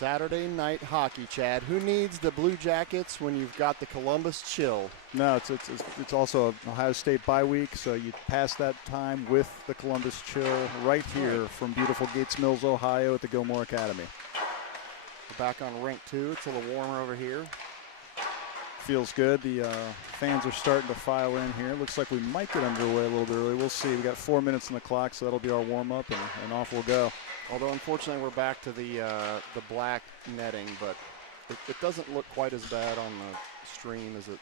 Saturday night hockey, Chad. Who needs the Blue Jackets when you've got the Columbus chill? No, it's also an Ohio State bye week, so you pass that time with the Columbus chill right here from beautiful Gates Mills, Ohio at the Gilmore Academy. We're back on rink 2. It's a little warmer over here. Feels good. The fans are starting to file in here. Looks like we might get underway a little bit early. We'll see. We got 4 minutes on the clock, so that'll be our warm-up, and off we'll go. Although, unfortunately, we're back to the black netting, but it doesn't look quite as bad on the stream as it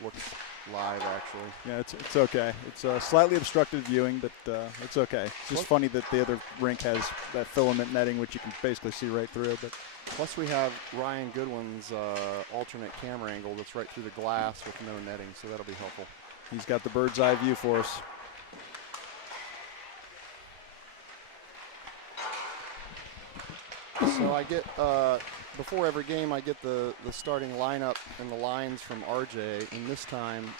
looks live, actually. Yeah, it's okay. It's slightly obstructed viewing, but it's okay. It's just funny that the other rink has that filament netting, which you can basically see right through. But plus, we have Ryan Goodwin's alternate camera angle that's right through the glass with no netting, so that'll be helpful. He's got the bird's eye view for us. So I get, before every game, I get the starting lineup and the lines from RJ, and this time,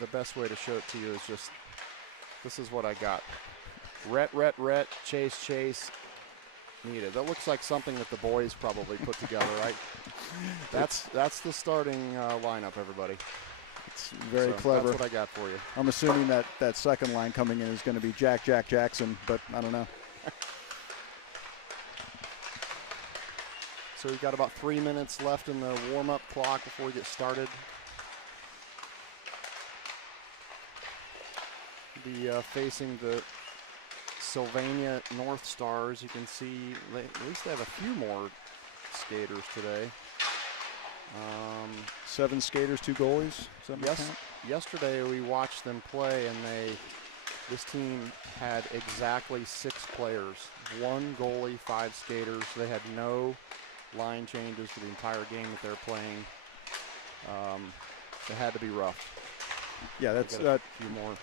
the best way to show it to you is just, this is what I got. Rhett, Chase, needed. That looks like something that the boys probably put together, right? That's the starting lineup, everybody. It's very clever. That's what I got for you. I'm assuming that second line coming in is going to be Jack Jackson, but I don't know. So we've got about 3 minutes left in the warm-up clock before we get started. Be facing the Sylvania North Stars. You can see at least they have a few more skaters today. 7 skaters, 2 goalies. Yes. Yesterday we watched them play, and this team had exactly 6 players. 1 goalie, 5 skaters. They had no line changes for the entire game that they're playing. It had to be rough. Yeah, that's a few more.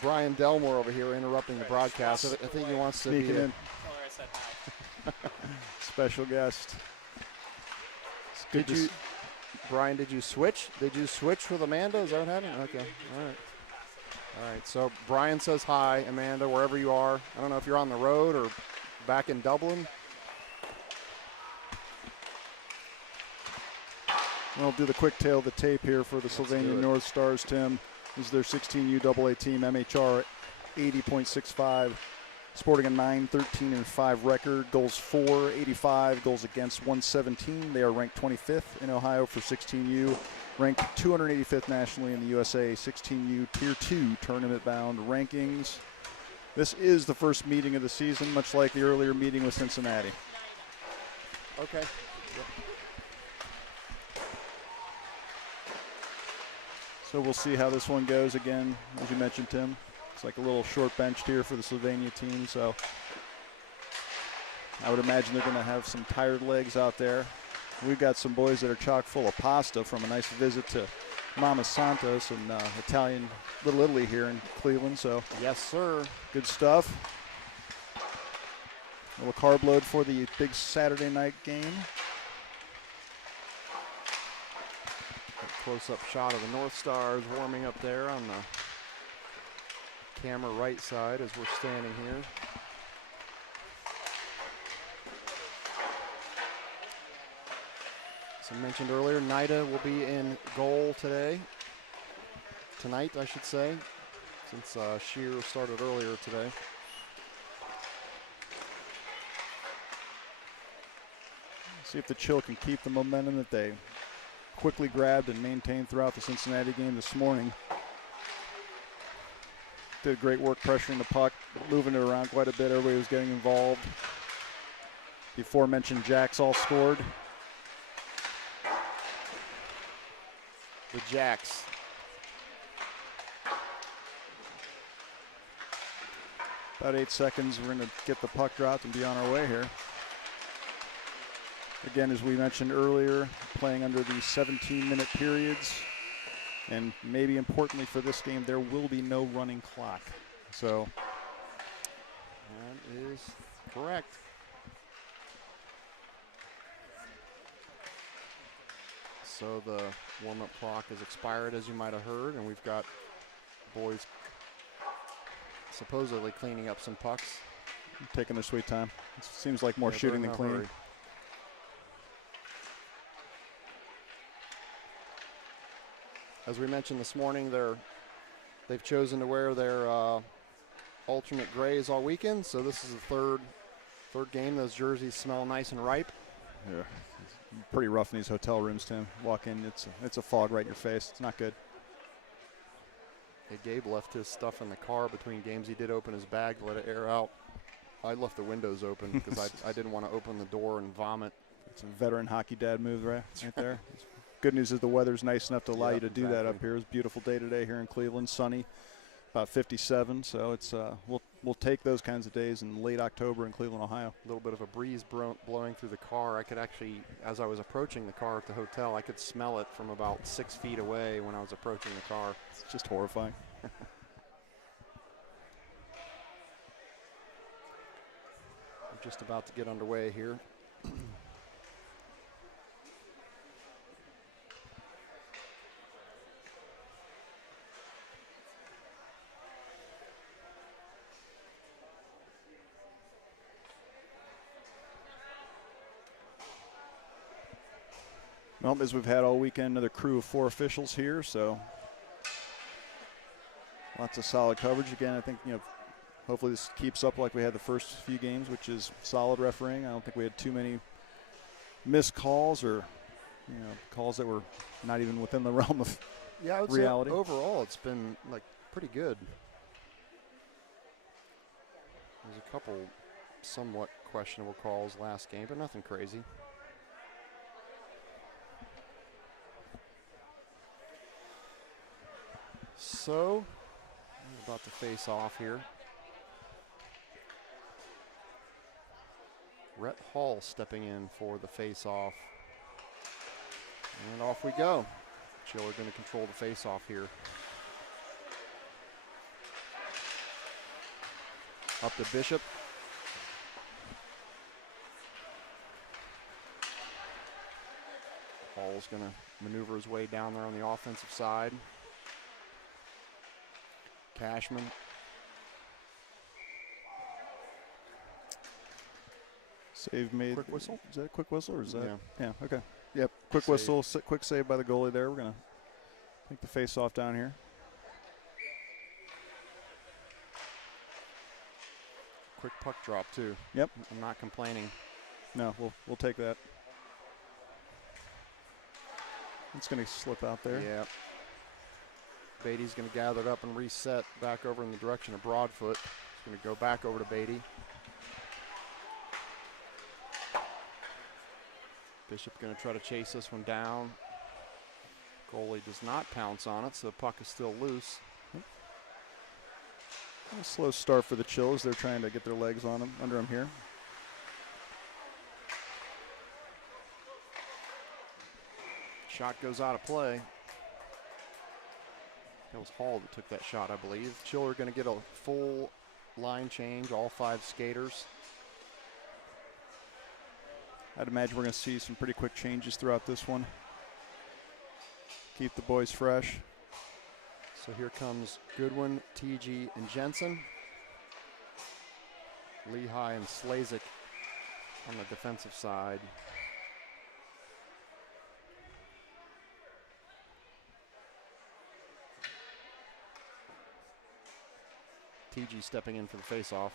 Brian Delmore over here interrupting the broadcast. I think he wants to sneaking be in. Special guest. Brian, did you switch? Did you switch with Amanda? Is that what happened? Okay. All right. So Brian says hi, Amanda, wherever you are. I don't know if you're on the road or back in Dublin. We'll do the quick tail of the tape here for the Sylvania North Stars, Tim. This is their 16U AA team, MHR 80.65, sporting a 9-13-5 record. Goals for 85, goals against 117. They are ranked 25th in Ohio for 16U, ranked 285th nationally in the USA 16U Tier 2 tournament-bound rankings. This is the first meeting of the season, much like the earlier meeting with Cincinnati. Okay. Yep. So we'll see how this one goes again, as you mentioned, Tim. It's like a little short bench here for the Sylvania team, so I would imagine they're going to have some tired legs out there. We've got some boys that are chock full of pasta from a nice visit to Mama Santos and Italian Little Italy here in Cleveland, so yes, sir. Good stuff. A little carb load for the big Saturday night game. Close-up shot of the North Stars warming up there on the camera right side as we're standing here. As I mentioned earlier, Nida will be in goal tonight, I should say, since Shear started earlier today. See if the Chill can keep the momentum that they quickly grabbed and maintained throughout the Cincinnati game this morning. Did great work pressuring the puck, moving it around quite a bit. Everybody was getting involved. The aforementioned Jacks all scored. The Jacks. About 8 seconds, we're going to get the puck dropped and be on our way here. Again, as we mentioned earlier, playing under the 17-minute periods. And maybe importantly for this game, there will be no running clock. So that is correct. So the warm-up clock is expired, as you might have heard, and we've got boys supposedly cleaning up some pucks taking their sweet time. It seems like more Yeah, shooting they're than in no cleaning. hurry. As we mentioned this morning, they've chosen to wear their alternate grays all weekend, so this is the third game. Those jerseys smell nice and ripe. Yeah. Pretty rough in these hotel rooms, Tim. Walk in, it's a fog right in your face. It's not good. Hey, Gabe left his stuff in the car between games. He did open his bag to let it air out. I left the windows open because I didn't want to open the door and vomit. It's a veteran hockey dad move right there. Good news is the weather's nice enough to allow you to do that up here. It's a beautiful day today here in Cleveland, sunny, about 57. So it's we'll take those kinds of days in late October in Cleveland, Ohio. A little bit of a breeze blowing through the car. I could actually, as I was approaching the car at the hotel, I could smell it from about 6 feet away when I was approaching the car. It's just horrifying. We're just about to get underway here. Well, as we've had all weekend, another crew of 4 officials here, so lots of solid coverage. Again, I think, hopefully this keeps up like we had the first few games, which is solid refereeing. I don't think we had too many missed calls or, calls that were not even within the realm of I would reality. Say overall, it's been pretty good. There's a couple somewhat questionable calls last game, but nothing crazy. So, we're about to face off here. Rhett Hall stepping in for the face-off. And off we go. Chiller going to control the face-off here. Up to Bishop. Hall's going to maneuver his way down there on the offensive side. Cashman. Save made. Quick whistle? Is that a quick whistle or is that? Yeah. Yeah, okay. Yep, quick Save. whistle, quick save by the goalie there. We're going to take the face off down here. Quick puck drop too. Yep. I'm not complaining. No, we'll take that. It's going to slip out there. Yeah. Beatty's going to gather it up and reset back over in the direction of Broadfoot. He's going to go back over to Beatty. Bishop going to try to chase this one down. Goalie does not pounce on it, so the puck is still loose. A slow start for the Chills. They're trying to get their legs on him, under him here. Shot goes out of play. That was Hall that took that shot, I believe. Chiller going to get a full line change, all 5 skaters. I'd imagine we're going to see some pretty quick changes throughout this one. Keep the boys fresh. So here comes Goodwin, TG, and Jensen. Lehigh and Slazik on the defensive side. TG stepping in for the faceoff.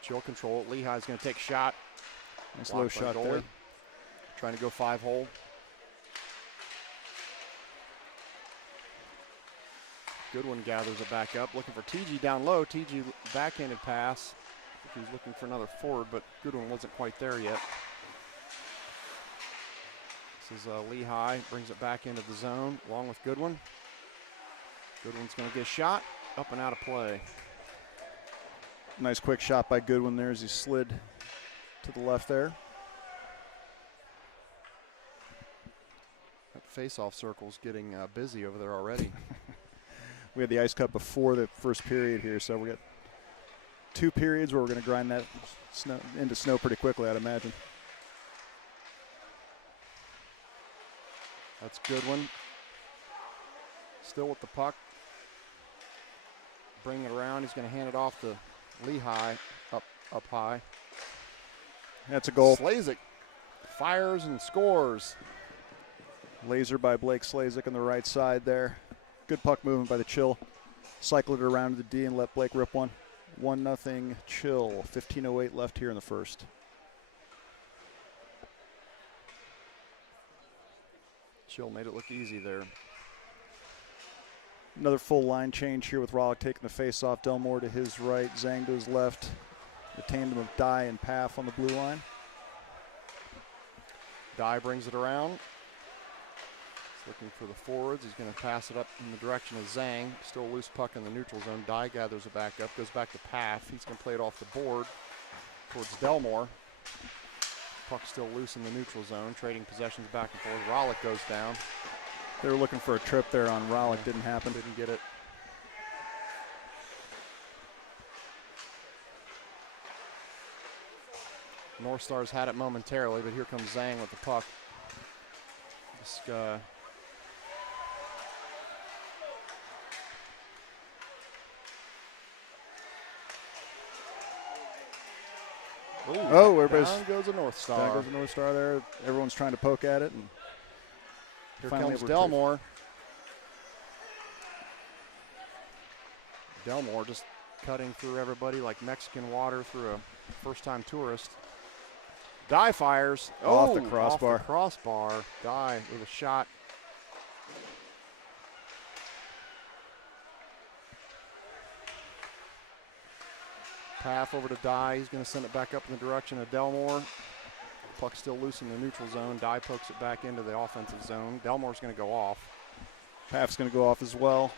Chill control. Lehigh's going to take shot. Nice low shot there. Trying to go 5-hole. Goodwin gathers it back up, looking for TG down low. TG backhanded pass. I think he's looking for another forward, but Goodwin wasn't quite there yet. This is Lehigh, brings it back into the zone along with Goodwin. Goodwin's going to get a shot, up and out of play. Nice quick shot by Goodwin there as he slid to the left there. That face-off circle's getting busy over there already. We had the ice cut before the first period here, so we got 2 periods where we're going to grind that snow into snow pretty quickly, I'd imagine. That's Goodwin. Still with the puck. Bring it around. He's going to hand it off to Lehigh up high. That's a goal. Slazik fires and scores. Laser by Blake Slazik on the right side there. Good puck movement by the Chill. Cycle it around to the D and let Blake rip one. 1-0 Chill. 15:08 left here in the first. Chill made it look easy there. Another full line change here with Rollick taking the face off. Delmore to his right, Zhang to his left. The tandem of Dye and Paff on the blue line. Dye brings it around. He's looking for the forwards. He's going to pass it up in the direction of Zhang. Still loose puck in the neutral zone. Dye gathers it back up, goes back to Paff. He's going to play it off the board towards Delmore. Puck still loose in the neutral zone, trading possessions back and forth. Rollick goes down. They were looking for a trip there on Rollick. Yeah, didn't happen. Didn't get it. North Stars had it momentarily, but here comes Zhang with the puck. This guy. Oh, everybody's down goes a North Star. Down goes the North Star there. Everyone's trying to poke at it. And here finally comes Delmore. Delmore just cutting through everybody like Mexican water through a first-time tourist. Dye fires. Off the crossbar. Off the crossbar. Dye with a shot. Path over to Dye. He's going to send it back up in the direction of Delmore. Puck still loose in the neutral zone. Dye pokes it back into the offensive zone. Delmore's going to go off. Paff's going to go off as well.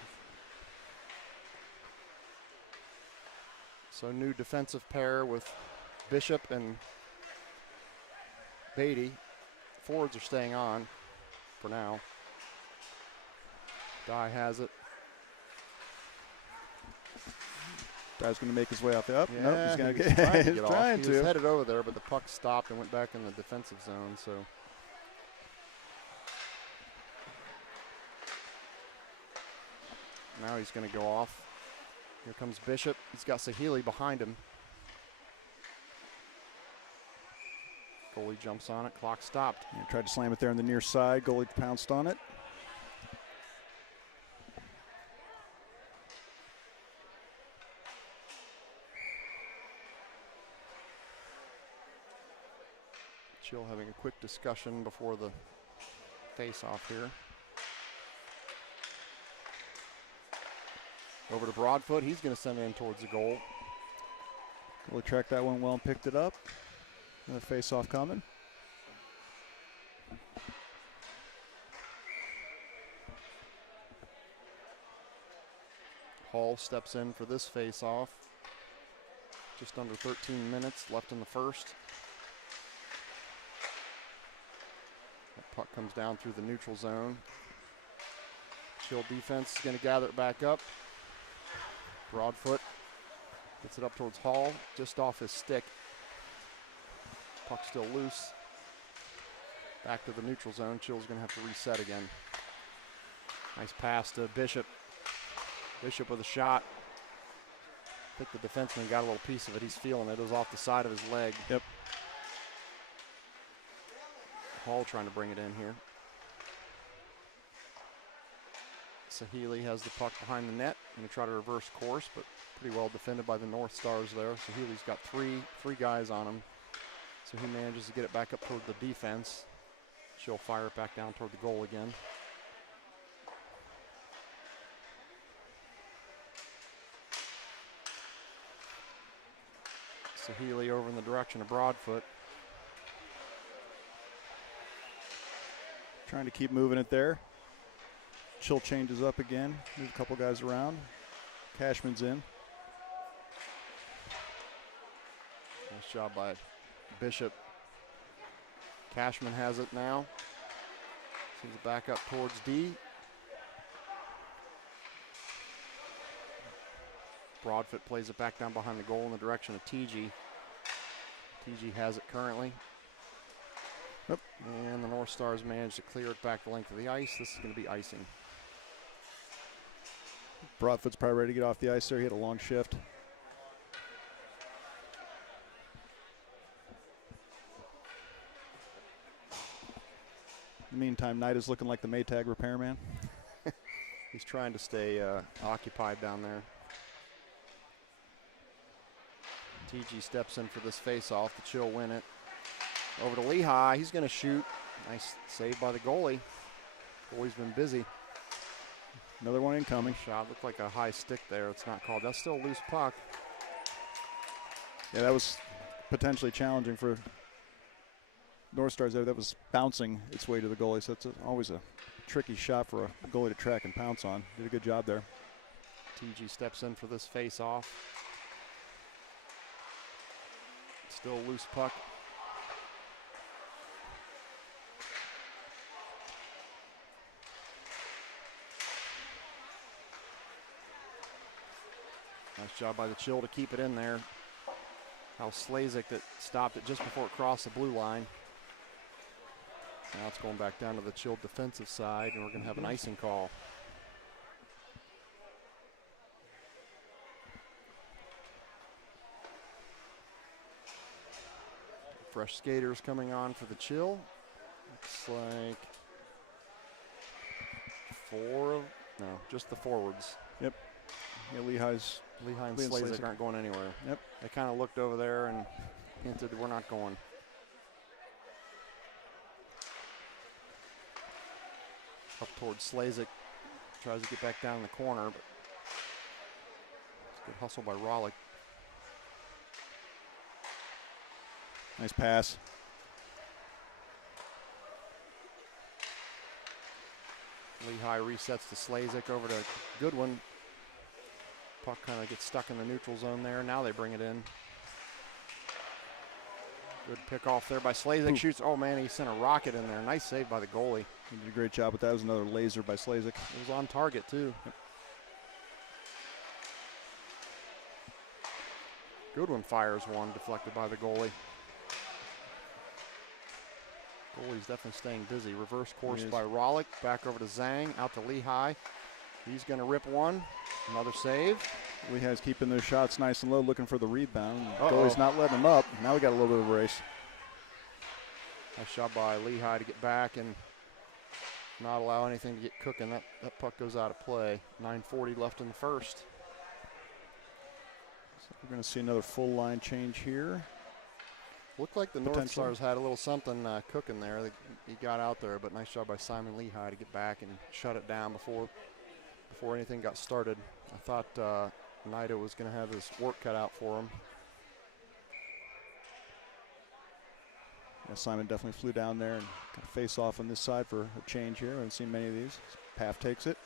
So new defensive pair with Bishop and Beatty. Forwards are staying on for now. Dye has it. Guy's going to make his way off the up. Yeah, nope, he's going to trying to get get off. He was headed over there, but the puck stopped and went back in the defensive zone. So now he's going to go off. Here comes Bishop. He's got Sahili behind him. Goalie jumps on it. Clock stopped. Yeah, tried to slam it there on the near side. Goalie pounced on it. Chill having a quick discussion before the face-off here. Over to Broadfoot. He's going to send it in towards the goal. Goalie tracked that one well and picked it up. Another face-off coming. Hall steps in for this face-off. Just under 13 minutes left in the first. That puck comes down through the neutral zone. Chill defense is going to gather it back up. Broadfoot gets it up towards Hall, just off his stick. Puck still loose. Back to the neutral zone. Chill's going to have to reset again. Nice pass to Bishop. Bishop with a shot. I think the defenseman got a little piece of it. He's feeling it. It was off the side of his leg. Yep. Hall trying to bring it in here. Sahili has the puck behind the net. Going to try to reverse course, but pretty well defended by the North Stars there. Sahili's got three guys on him. So he manages to get it back up toward the defense. She'll fire it back down toward the goal again. Sahili over in the direction of Broadfoot. Trying to keep moving it there. Chill changes up again. Move a couple guys around. Cashman's in. Nice job by Bishop. Cashman has it now. Sends it back up towards D. Broadfoot plays it back down behind the goal in the direction of TG. TG has it currently. Yep. And the North Stars managed to clear it back the length of the ice. This is going to be icing. Broadfoot's probably ready to get off the ice there. He had a long shift. In the meantime, Knight is looking like the Maytag repairman. He's trying to stay occupied down there. TG steps in for this face-off. The Chill win it. Over to Lehigh. He's going to shoot. Nice save by the goalie. Goalie's been busy. Another one incoming. Shot looked like a high stick there. It's not called. That's still a loose puck. Yeah, that was potentially challenging for North Stars there. That was bouncing its way to the goalie, so it's always a tricky shot for a goalie to track and pounce on. Did a good job there. TG steps in for this face-off. Still a loose puck. Nice job by the Chill to keep it in there. How Slazek that stopped it just before it crossed the blue line. Now it's going back down to the Chill defensive side, and we're going to have an icing call. Fresh skaters coming on for the Chill. Looks like just the forwards. Yep. Yeah, Lehigh and Slazek aren't going anywhere. Yep. They kind of looked over there and hinted we're not going. Up towards Slazek. Tries to get back down in the corner, but it's a good hustle by Rollick. Nice pass. Lehigh resets to Slazek over to Goodwin. Puck kind of gets stuck in the neutral zone there. Now they bring it in. Good pick off there by Slazek. Ooh. Shoots. Oh man, he sent a rocket in there. Nice save by the goalie. He did a great job with that. That was another laser by Slazek. It was on target too. Yep. Goodwin fires one, deflected by the goalie. Goalie's definitely staying busy. Reverse course by Rollick. Back over to Zhang. Out to Lehigh. He's going to rip one. Another save. Lehigh's keeping their shots nice and low, looking for the rebound. Uh-oh. Goalie's not letting them up. Now we got a little bit of a race. Nice shot by Lehigh to get back and not allow anything to get cooking. That puck goes out of play. 9:40 left in the first. So we're going to see another full line change here. Looked like the North Stars had a little something cooking there. He got out there, but nice job by Simon Lehigh to get back and shut it down before anything got started. I thought Nida was going to have his work cut out for him. Yeah, Simon definitely flew down there and kind of face off on this side for a change here. I haven't seen many of these. Paff takes it.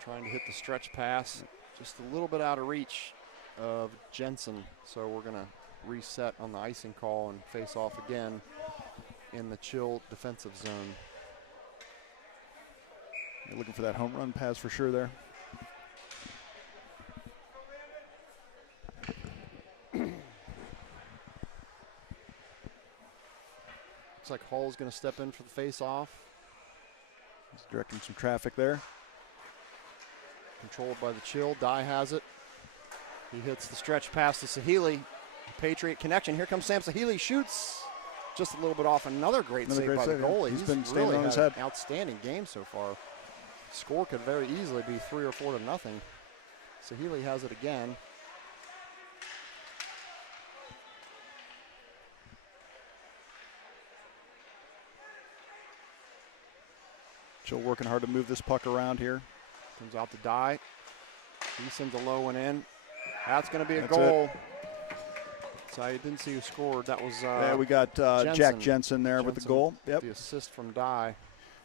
Trying to hit the stretch pass, just a little bit out of reach of Jensen. So we're going to reset on the icing call and face off again in the Chill defensive zone. You're looking for that home run pass for sure there. Looks like Hall's going to step in for the face-off. He's directing some traffic there. Controlled by the Chill. Dye has it. He hits the stretch pass to Sahili. Patriot connection. Here comes Sam Sahili. Shoots just a little bit off. Another great save by the goalie. He's been really standing on his head. An outstanding game so far. Score could very easily be 3 or 4 to nothing. Sahili has it again. Chill working hard to move this puck around here. Comes out to Dye. He sends a low one in. That's going to be a That's goal. So I didn't see who scored. That was yeah, we got Jack Jensen there with the goal. Yep. The assist from Dye.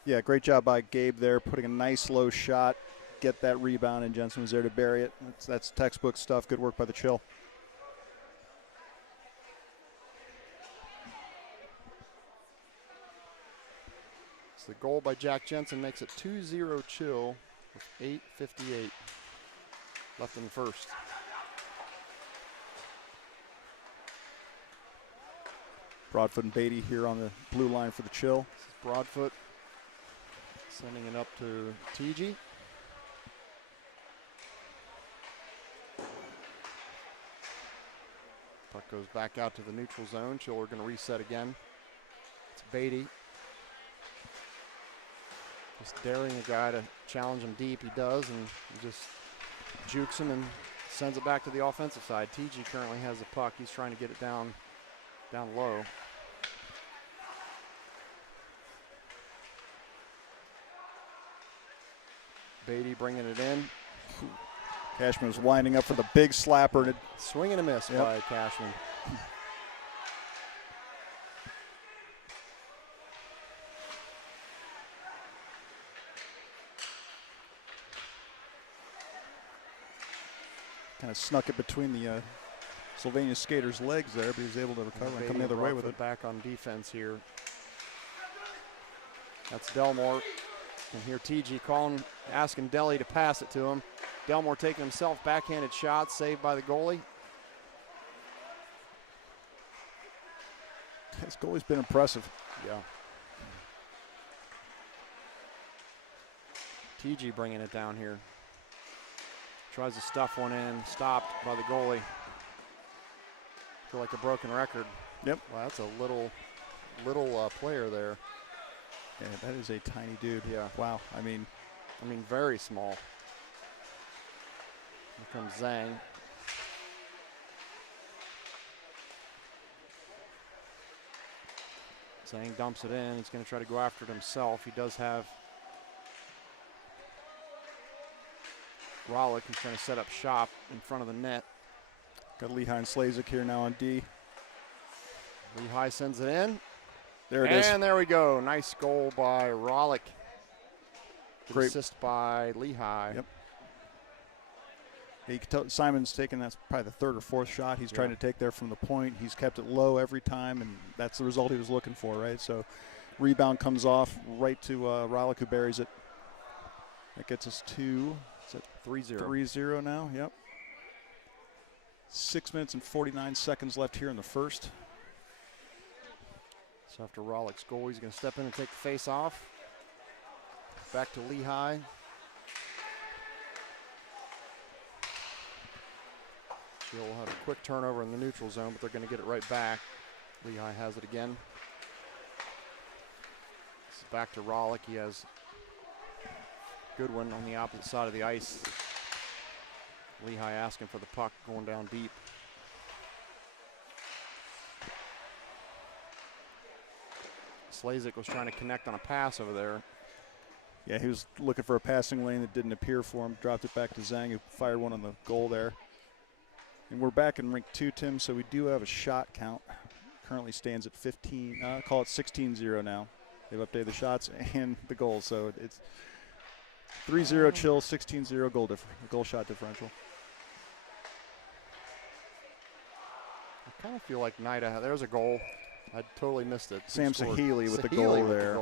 Yeah, great job by Gabe there, putting a nice low shot, get that rebound, and Jensen was there to bury it. That's textbook stuff. Good work by the Chill. So the goal by Jack Jensen makes it 2-0 Chill with 8:58 left in the first. Broadfoot and Beatty here on the blue line for the Chill. This is Broadfoot sending it up to TG. Puck goes back out to the neutral zone. Chill are going to reset again. It's Beatty. Just daring a guy to challenge him deep. He does, and he just jukes him and sends it back to the offensive side. TG currently has the puck. He's trying to get it down low. Beatty bringing it in. Cashman was winding up for the big slapper. And swing and a miss by Cashman. Kind of snuck it between the Sylvania skater's legs there, but he was able to recover and come the other way with it. Back on defense here. That's Delmore. And here TG calling, asking Deli to pass it to him. Delmore taking himself, backhanded shot, saved by the goalie. This goalie's been impressive. Yeah. TG bringing it down here. Tries to stuff one in, stopped by the goalie. Feel like a broken record. Yep. Wow, that's a little player there. Yeah, that is a tiny dude. Yeah. Wow. I mean, very small. Here comes Zhang. Zhang dumps it in. He's going to try to go after it himself. He does have Rollick, who's trying to set up shop in front of the net. Got Lehigh and Slazik here now on D. Lehigh sends it in. There it is. And there we go. Nice goal by Rollick. Great assist by Lehigh. Yep. You can tell Simon's taking, that's probably the third or fourth shot he's trying to take there from the point. He's kept it low every time, and that's the result he was looking for, right? So rebound comes off right to Rollick, who buries it. That gets us to 3-0. 3-0 now, yep. 6 minutes and 49 seconds left here in the first. So after Rollick's goal, he's going to step in and take the face off. Back to Lehigh. She'll have a quick turnover in the neutral zone, but they're going to get it right back. Lehigh has it again. This is back to Rollick. He has Goodwin on the opposite side of the ice. Lehigh asking for the puck, going down deep. Slazik was trying to connect on a pass over there. Yeah, he was looking for a passing lane that didn't appear for him. Dropped it back to Zhang, who fired one on the goal there. And we're back in rink 2, Tim, so we do have a shot count. Currently stands at 15, call it 16-0 now. They've updated the shots and the goals, so it's 3-0 chill, 16-0 goal shot differential. I kind of feel like Nida, there's a goal. I totally missed it. Sam Sahili with the goal there.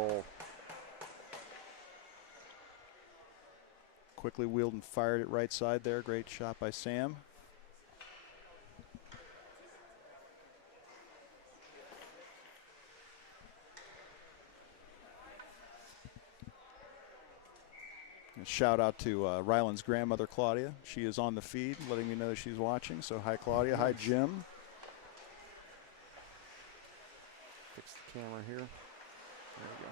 Quickly wheeled and fired it right side there. Great shot by Sam. And shout out to Ryland's grandmother, Claudia. She is on the feed, letting me know she's watching. So hi, Claudia. Hi, Jim. Fix the camera here. There we go.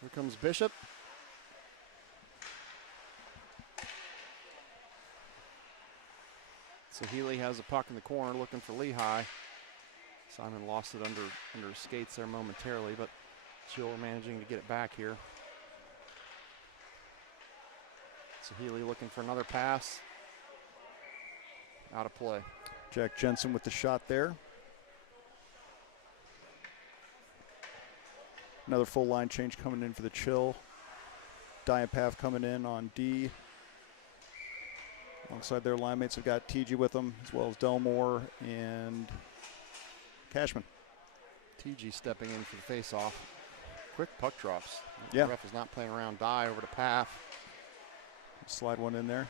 Here comes Bishop. So Healy has the puck in the corner looking for Lehigh. Simon lost it under his skates there momentarily, but Chill managing to get it back here. So Healy looking for another pass. Out of play. Jack Jensen with the shot there. Another full line change coming in for the Chill. Diapav coming in on D. Alongside their line mates, have got TG with them, as well as Delmore and Cashman. TG stepping in for the face-off. Quick puck drops. Yeah. The ref is not playing around. Die over to Paff. Slide one in there.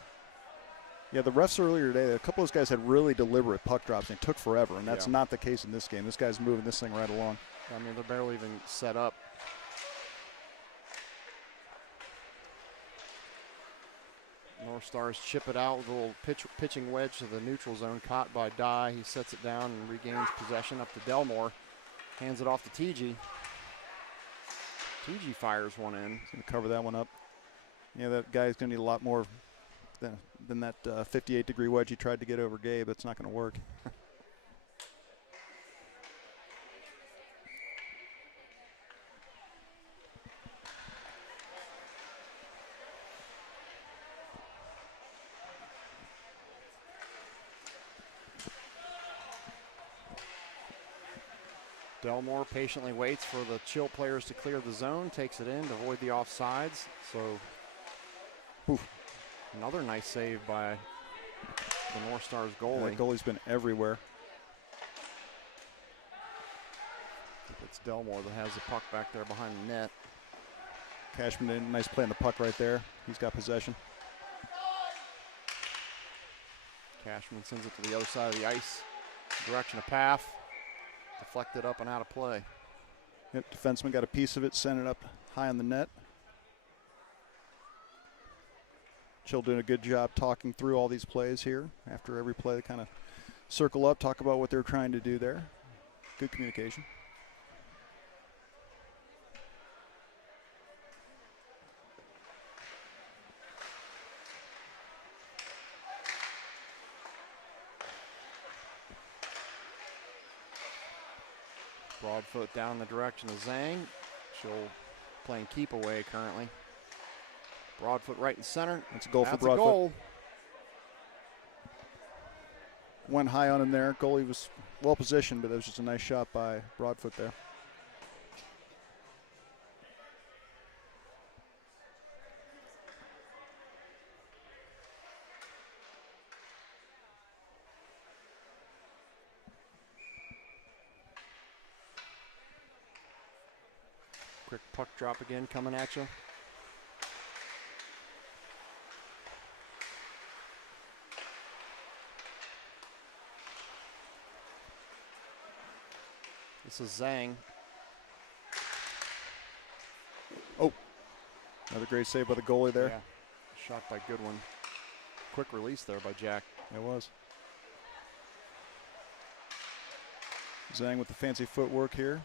Yeah, the refs earlier today, a couple of those guys had really deliberate puck drops, and it took forever, and that's not the case in this game. This guy's moving this thing right along. I mean, they're barely even set up. North Stars chip it out with a little pitching wedge to the neutral zone, caught by Dye. He sets it down and regains possession up to Delmore. Hands it off to TG. TG fires one in. He's going to cover that one up. Yeah, that guy's going to need a lot more than that 58-degree wedge he tried to get over Gabe. That's not going to work. Delmore patiently waits for the Chill players to clear the zone, takes it in to avoid the offsides. So, another nice save by the North Stars goalie. Yeah, that goalie's been everywhere. It's Delmore that has the puck back there behind the net. Cashman did a nice play on the puck right there. He's got possession. Cashman sends it to the other side of the ice, direction of Paff. Deflected up and out of play. Yep, defenseman got a piece of it, sent it up high on the net. Chill doing a good job talking through all these plays here. After every play, they kind of circle up, talk about what they're trying to do there. Good communication. Broadfoot down the direction of Zhang. She'll playing keep away currently. Broadfoot right in center. That's a goal for That's Broadfoot. A goal. Went high on him there. Goalie was well positioned, but it was just a nice shot by Broadfoot there. Quick puck drop again coming at you. This is Zhang. Oh, another great save by the goalie there. Yeah. Shot by Goodwin. Quick release there by Jack. It was. Zhang with the fancy footwork here.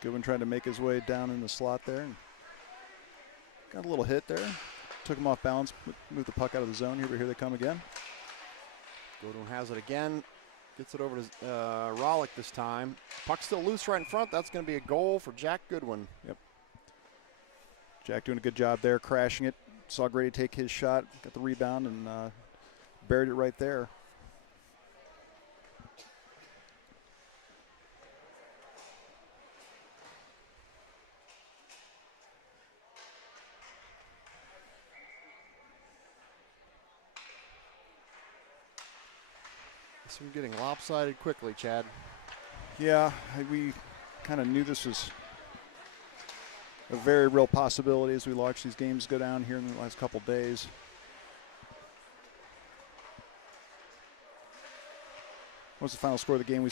Goodwin trying to make his way down in the slot there. And got a little hit there. Took him off balance, moved the puck out of the zone. Here they come again. Goodwin has it again. Gets it over to Rollick this time. Puck still loose right in front. That's going to be a goal for Jack Goodwin. Yep. Jack doing a good job there, crashing it. Saw Grady take his shot, got the rebound, and buried it right there. So we're getting lopsided quickly, Chad. Yeah, we kind of knew this was a very real possibility as we watch these games go down here in the last couple days. What was the final score of the game we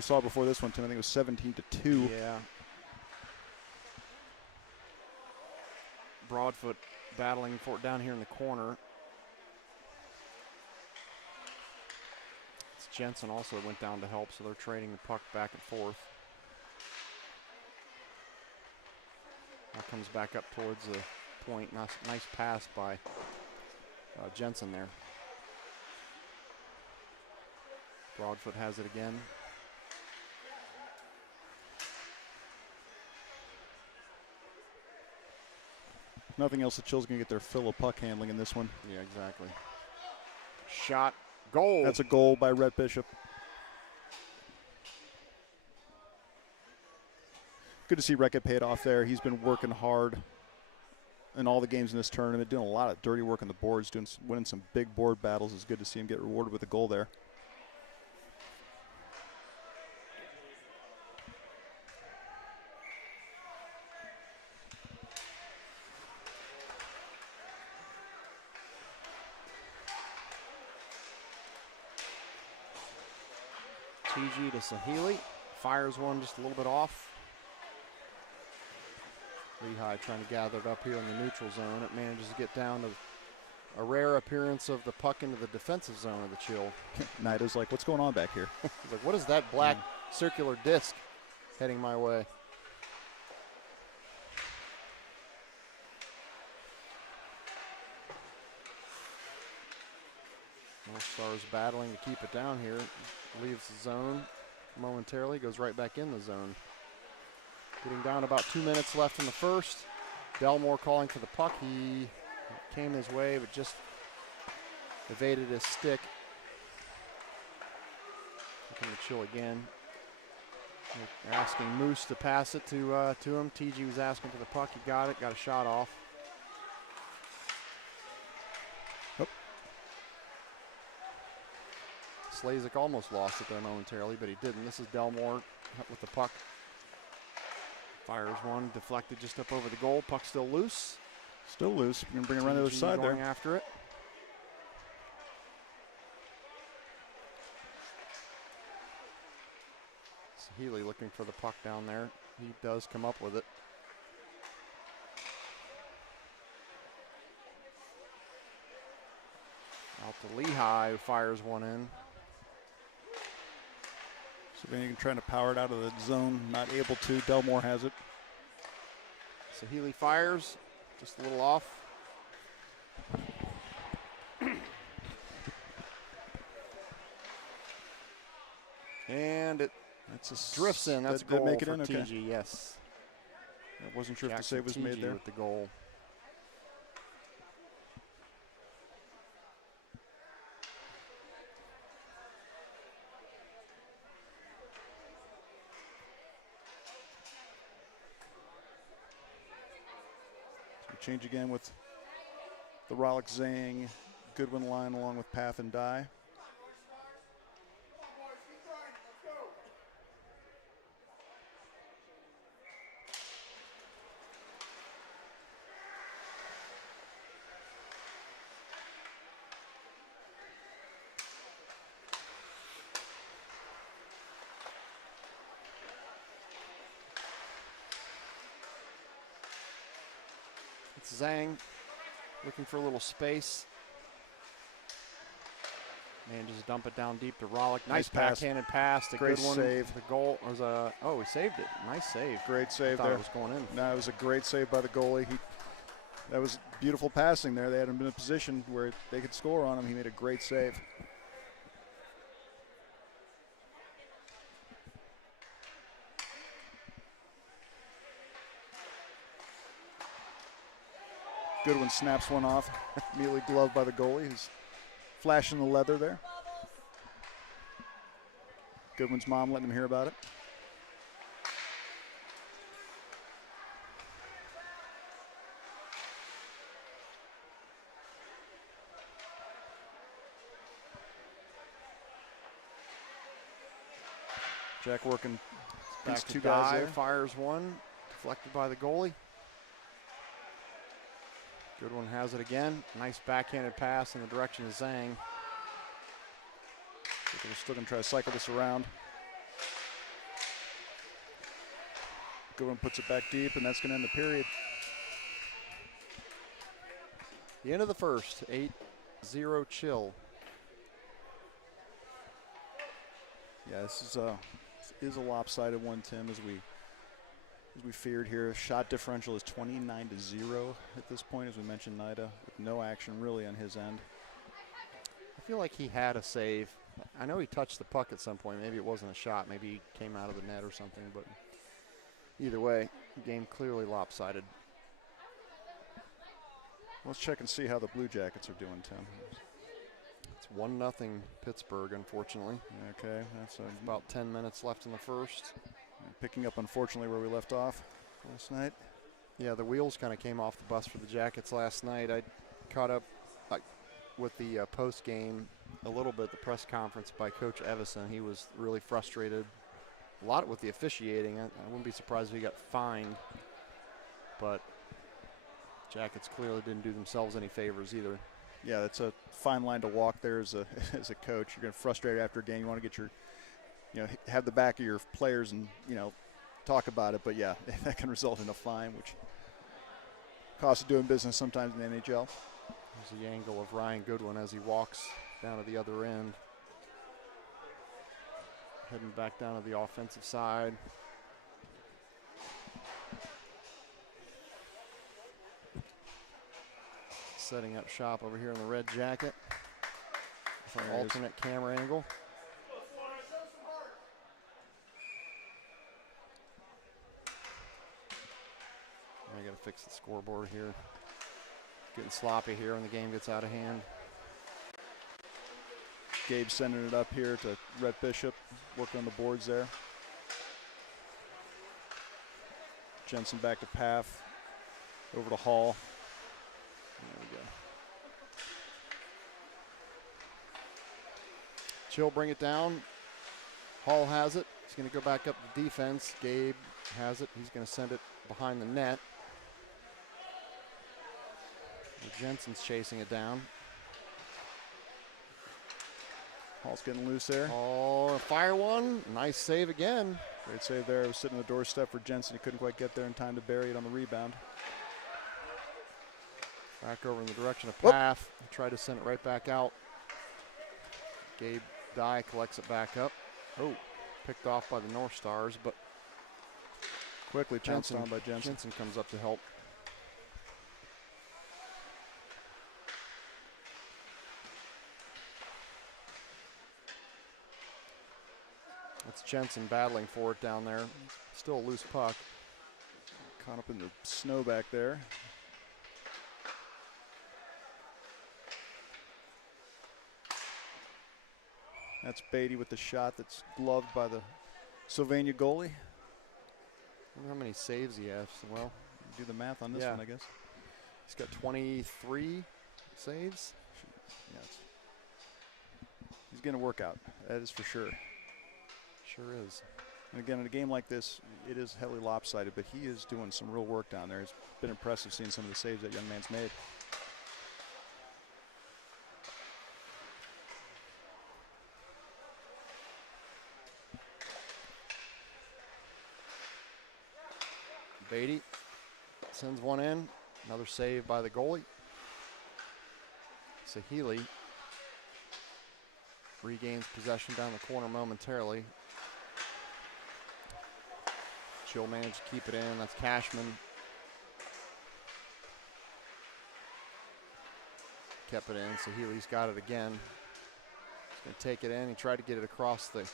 saw before this one, Tim? I think it was 17-2. Yeah. Broadfoot battling for it down here in the corner. It's Jensen also went down to help, so they're trading the puck back and forth. Now comes back up towards the point. Nice pass by Jensen there. Broadfoot has it again. Nothing else. The Chill's going to get their fill of puck handling in this one. Yeah, exactly. Shot, goal. That's a goal by Rhett Bishop. Good to see Rhett get paid off there. He's been working hard in all the games in this tournament, doing a lot of dirty work on the boards, winning some big board battles. It's good to see him get rewarded with a goal there. TG to Sahili. fires one just a little bit off. Lehigh trying to gather it up here in the neutral zone. It manages to get down to a rare appearance of the puck into the defensive zone of the Chill. Nida's like, what's going on back here? He's like, what is that black circular disc heading my way? North Stars battling to keep it down here. Leaves the zone momentarily, goes right back in the zone. Getting down about 2 minutes left in the first. Delmore calling for the puck. He came his way, but just evaded his stick. Looking to Chill again. They're asking Moose to pass it to him. TG was asking for the puck. He got it, got a shot off. Oh. Slazik almost lost it there momentarily, but he didn't. This is Delmore with the puck. Fires one, deflected just up over the goal. Puck still loose. Still loose. We're going to bring it around the other side there. Going after it. Healy looking for the puck down there. He does come up with it. Out to Lehigh, who fires one in. Sylvania trying to power it out of the zone, not able to. Delmore has it. So Healy fires, just a little off. And it drifts in. That's a goal make it for in? Okay. TG, yes. I wasn't sure Jackson if the save was TG made there. with the goal. Change again with the Rollick, Zang, Goodwin line along with Path and Dye. Zang looking for a little space. Man, just dump it down deep to Rollick. Nice pass. backhanded pass. A Great good one. save. The goal was he saved it. Nice save. Great save I thought there. it was going in. No, it was a great save by the goalie. That was beautiful passing there. They had him in a position where they could score on him. He made a great save. Goodwin snaps one off. Immediately gloved by the goalie. He's flashing the leather there. Goodwin's mom letting him hear about it. Jack working these two guys there. Fires one, deflected by the goalie. Goodwin has it again. Nice backhanded pass in the direction of Zang. They're still going to try to cycle this around. Goodwin puts it back deep, and that's going to end the period. The end of the first, 8-0 Chill. Yeah, this is a lopsided one, Tim, as we feared here. Shot differential is 29-0 at this point, as we mentioned. Nida with no action really on his end. I feel like he had a save. I know he touched the puck at some point. Maybe it wasn't a shot. Maybe he came out of the net or something. But either way, game clearly lopsided. Let's check and see how the Blue Jackets are doing, Tim. It's 1-0 Pittsburgh, unfortunately. Okay, that's about 10 minutes left in the first. Picking up, unfortunately, where we left off last night. Yeah, the wheels kind of came off the bus for the Jackets last night. I caught up with the post game a little bit, the press conference by Coach Evison. He was really frustrated a lot with the officiating. I wouldn't be surprised if he got fined, but Jackets clearly didn't do themselves any favors either. Yeah, that's a fine line to walk there as a as a coach. You're going to frustrate after a game. You want to get your have the back of your players and, talk about it. But, yeah, that can result in a fine, which costs of doing business sometimes in the NHL. There's the angle of Ryan Goodwin as he walks down to the other end. Heading back down to the offensive side. Setting up shop over here in the red jacket. With an alternate camera angle. I got to fix the scoreboard here. Getting sloppy here when the game gets out of hand. Gabe sending it up here to Rhett Bishop, working on the boards there. Jensen back to Paff, over to Hall. There we go. Chill, bring it down. Hall has it. He's going to go back up to defense. Gabe has it. He's going to send it behind the net. Jensen's chasing it down. Hall's getting loose there. Oh, fire one. Nice save again. Great save there. It was sitting on the doorstep for Jensen. He couldn't quite get there in time to bury it on the rebound. Back over in the direction of Paff. Tried to send it right back out. Gabe Dye collects it back up. Oh, picked off by the North Stars, but quickly pounced on by Jensen. Jensen comes up to help. That's Jensen battling for it down there. Still a loose puck. Caught up in the snow back there. That's Beatty with the shot that's gloved by the Sylvania goalie. I wonder how many saves he has. Well, do the math on this one, I guess. He's got 23 saves. Yes. He's going to work out. That is for sure. Sure is. And again, in a game like this, it is heavily lopsided, but he is doing some real work down there. It's been impressive seeing some of the saves that young man's made. Beatty sends one in. Another save by the goalie. Sahili regains possession down the corner momentarily. She'll manage to keep it in. That's Cashman. Kept it in. Sahili's got it again. He's going to take it in. He tried to get it across the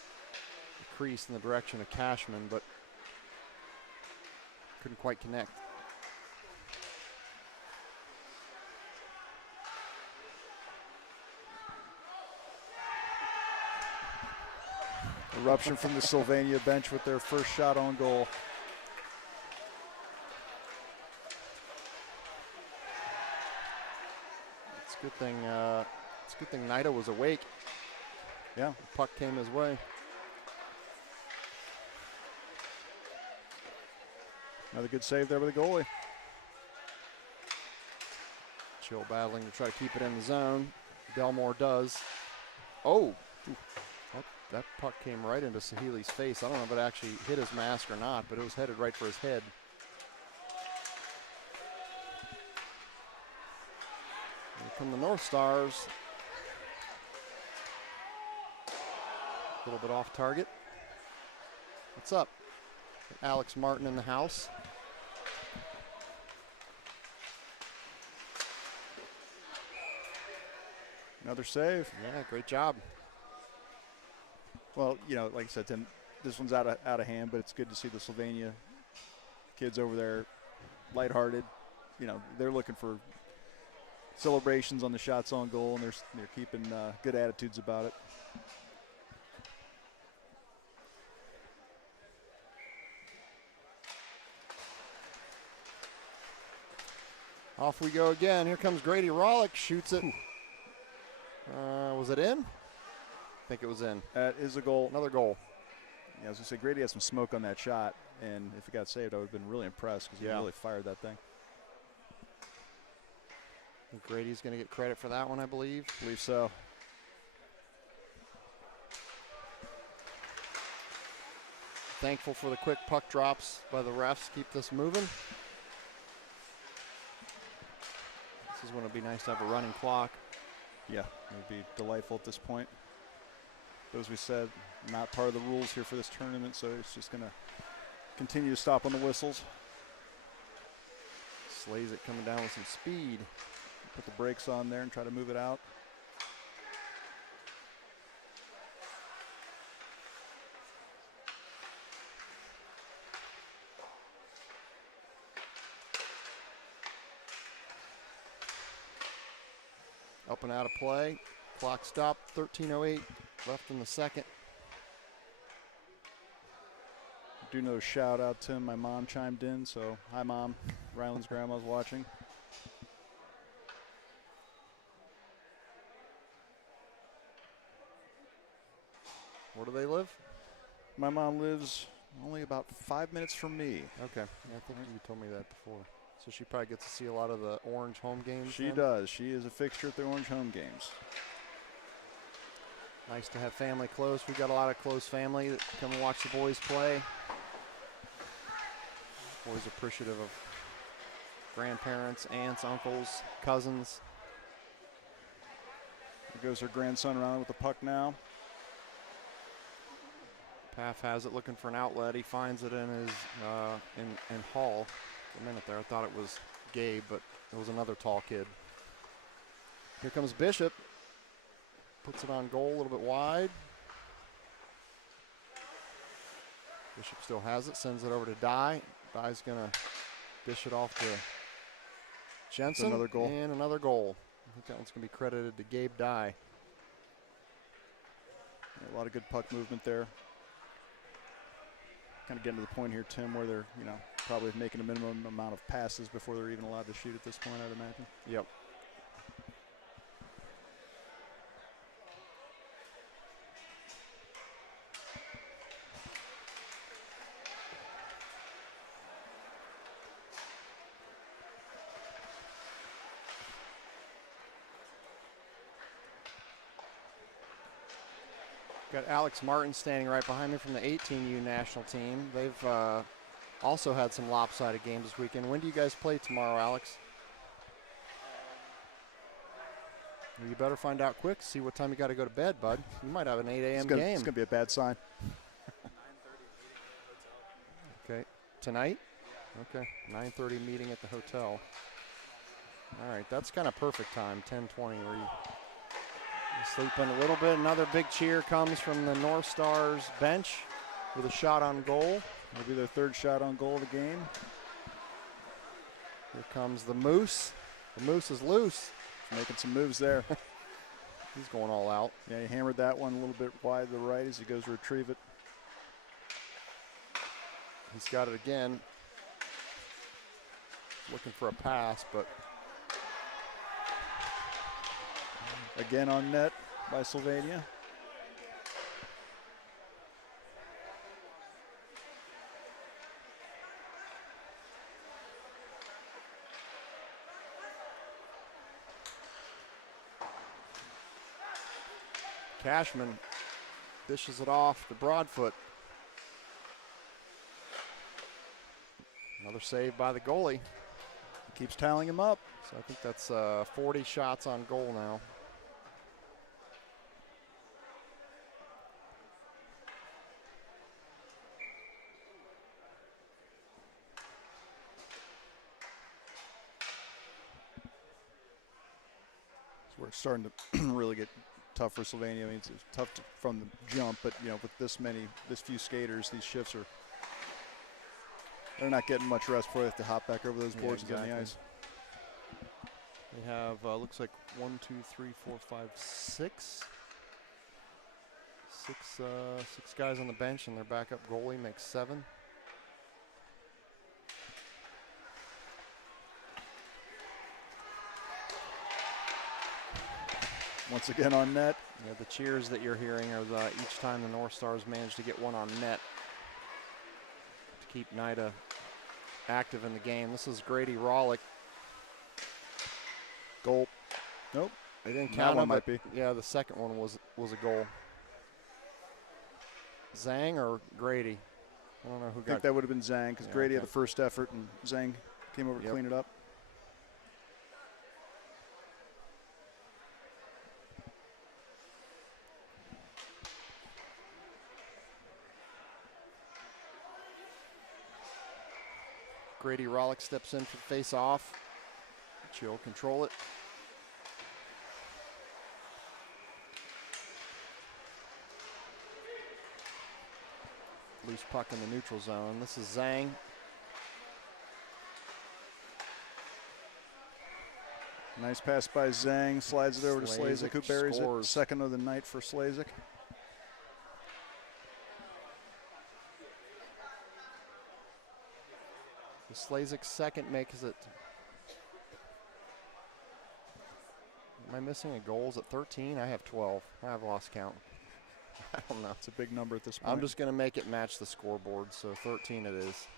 crease in the direction of Cashman, but couldn't quite connect. Eruption from the Sylvania bench with their first shot on goal. It's a good thing. It's a good thing Naito was awake. Yeah, the puck came his way. Another good save there by the goalie. Chill battling to try to keep it in the zone. Delmore does. Oh, that puck came right into Sahili's face. I don't know if it actually hit his mask or not, but it was headed right for his head. Here come the North Stars. A little bit off target. What's up? Alex Martin in the house. Another save. Yeah, great job. Well, like I said, Tim, this one's out of hand, but it's good to see the Sylvania kids over there lighthearted. They're looking for celebrations on the shots on goal, and they're keeping good attitudes about it. Off we go again. Here comes Grady Rollick, shoots it. Was it in? I think it was in. That is a goal. Another goal. Yeah, I was going to say, Grady had some smoke on that shot, and if it got saved, I would have been really impressed because he really fired that thing. And Grady's going to get credit for that one, I believe. I believe so. thankful for the quick puck drops by the refs. Keep this moving. This is when it'd be nice to have a running clock. Yeah, it would be delightful at this point. But as we said, not part of the rules here for this tournament, so it's just going to continue to stop on the whistles. Slays it coming down with some speed. Put the brakes on there and try to move it out. Up and out of play. Clock stopped. 13:08 left in the second. Do know shout out to my mom chimed in, so hi mom. Ryland's grandma's watching. Where do they live? My mom lives only about 5 minutes from me. Okay, yeah, I think you told me that before. So she probably gets to see a lot of the Orange home games. She then? does. She is a fixture at the Orange home games. Nice to have family close. We got a lot of close family that come and watch the boys play. Always appreciative of grandparents, aunts, uncles, cousins. There goes her grandson around with the puck now. Paff has it, looking for an outlet. He finds it in his in Hall. For a minute there, I thought it was Gabe, but it was another tall kid. Here comes Bishop. Puts it on goal a little bit wide. Bishop still has it, sends it over to Dye. Dye's gonna dish it off to Jensen. Another goal. And another goal. I think that one's gonna be credited to Gabe Dye. Yeah, a lot of good puck movement there. Kind of getting to the point here, Tim, where they're, probably making a minimum amount of passes before they're even allowed to shoot at this point, I'd imagine. Yep. Got Alex Martin standing right behind me from the 18U national team. They've also had some lopsided games this weekend. When do you guys play tomorrow, Alex? You better find out quick. See what time you got to go to bed, bud. You might have an 8 a.m. game. It's going to be a bad sign. 9:30 okay. Tonight? Okay. 9:30 meeting at the hotel. All right. That's kind of perfect time, 10:20, where you sleep in a little bit. Another big cheer comes from the North Stars bench with a shot on goal. Maybe their third shot on goal of the game. Here comes the Moose. The Moose is loose. He's making some moves there. He's going all out. Yeah, he hammered that one a little bit wide to the right as he goes to retrieve it. He's got it again. Looking for a pass, but again on net by Sylvania. Cashman dishes it off to Broadfoot. Another save by the goalie. Keeps tallying him up. So I think that's 40 shots on goal now. So we're starting to really get tough for Sylvania. I mean, it's tough from the jump, but with this few skaters, these shifts they're not getting much rest before they have to hop back over those boards and get on the ice. They have looks like 1, 2, 3, 4, 5, 6. Six guys on the bench, and their backup goalie makes 7. Once again on net. Yeah, the cheers that you're hearing are each time the North Stars manage to get one on net to keep NIDA active in the game. This is Grady Rawlick. Goal. Nope. They didn't That count one him, might but be. yeah, the second one was a goal. Zhang or Grady? I don't know who I think that would have been Zhang because Grady had the first effort and Zhang came over to clean it up. Grady Rollick steps in for the face-off. Chill, control it. Loose puck in the neutral zone. This is Zhang. Nice pass by Zhang. Slides it over to Slazek, who buries scores. it. Second of the night for Slazek. Slazek's second makes it. Am I missing a goal? Is it 13? I have 12. I've lost count. I don't know. It's a big number at this point. I'm just going to make it match the scoreboard, so 13 it is.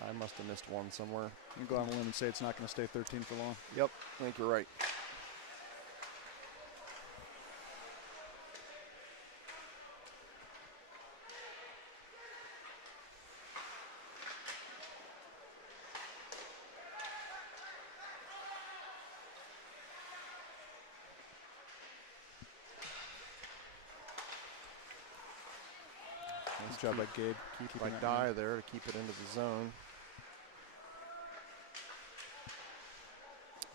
I must have missed one somewhere. You can go on a limb and say it's not going to stay 13 for long. Yep, I think you're right. Nice job by Gabe. Keep by Dye there to keep it into the zone.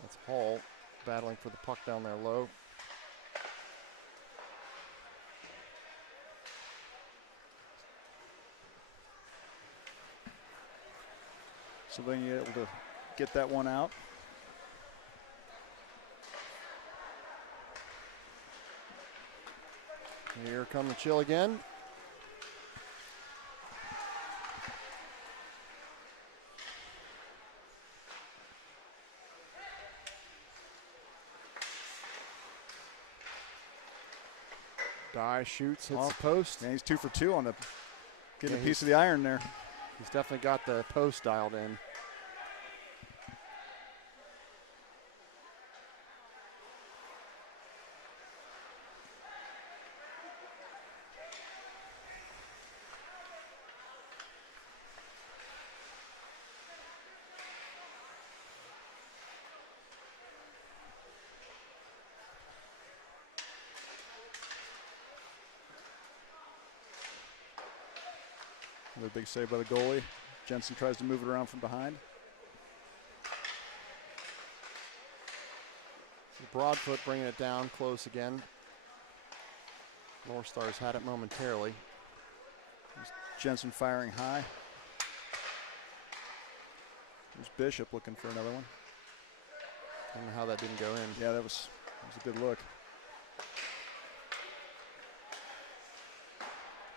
That's Hall battling for the puck down there low. Sylvania able to get that one out. Here come the chill again. Dye shoots, hits the post. And he's 2 for 2 on the getting a piece of the iron there. He's definitely got the post dialed in. Another big save by the goalie. Jensen tries to move it around from behind. Broadfoot bringing it down close again. North Stars had it momentarily. Jensen firing high. There's Bishop looking for another one. I don't know how that didn't go in. Yeah, that was a good look.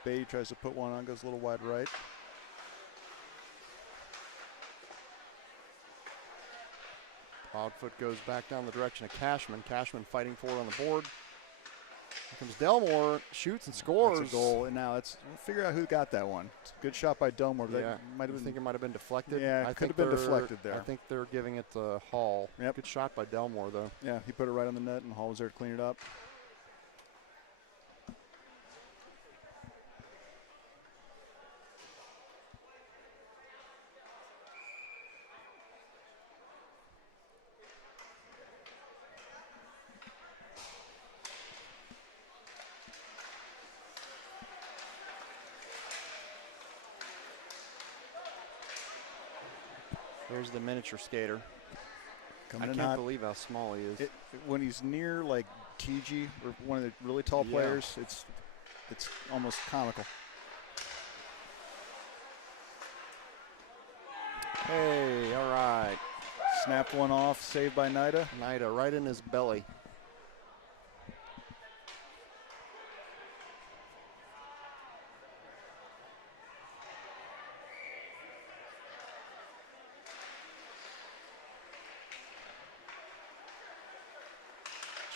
Beatty tries to put one on, goes a little wide right. Broadfoot goes back down the direction of Cashman. Cashman fighting for it on the board. Here comes Delmore, shoots and scores. That's a goal, and now we'll figure out who got that one. It's a good shot by Delmore. Yeah, that might have I think it might have been deflected. Yeah, it could have been deflected there. I think they're giving it to Hall. Yep. Good shot by Delmore, though. Yeah, he put it right on the net, and Hall was there to clean it up. There's the miniature skater. Coming I in can't hot. believe how small he is. When he's near like TG or one of the really tall players, it's almost comical. Hey, all right. Snapped one off, saved by Nida. Nida right in his belly.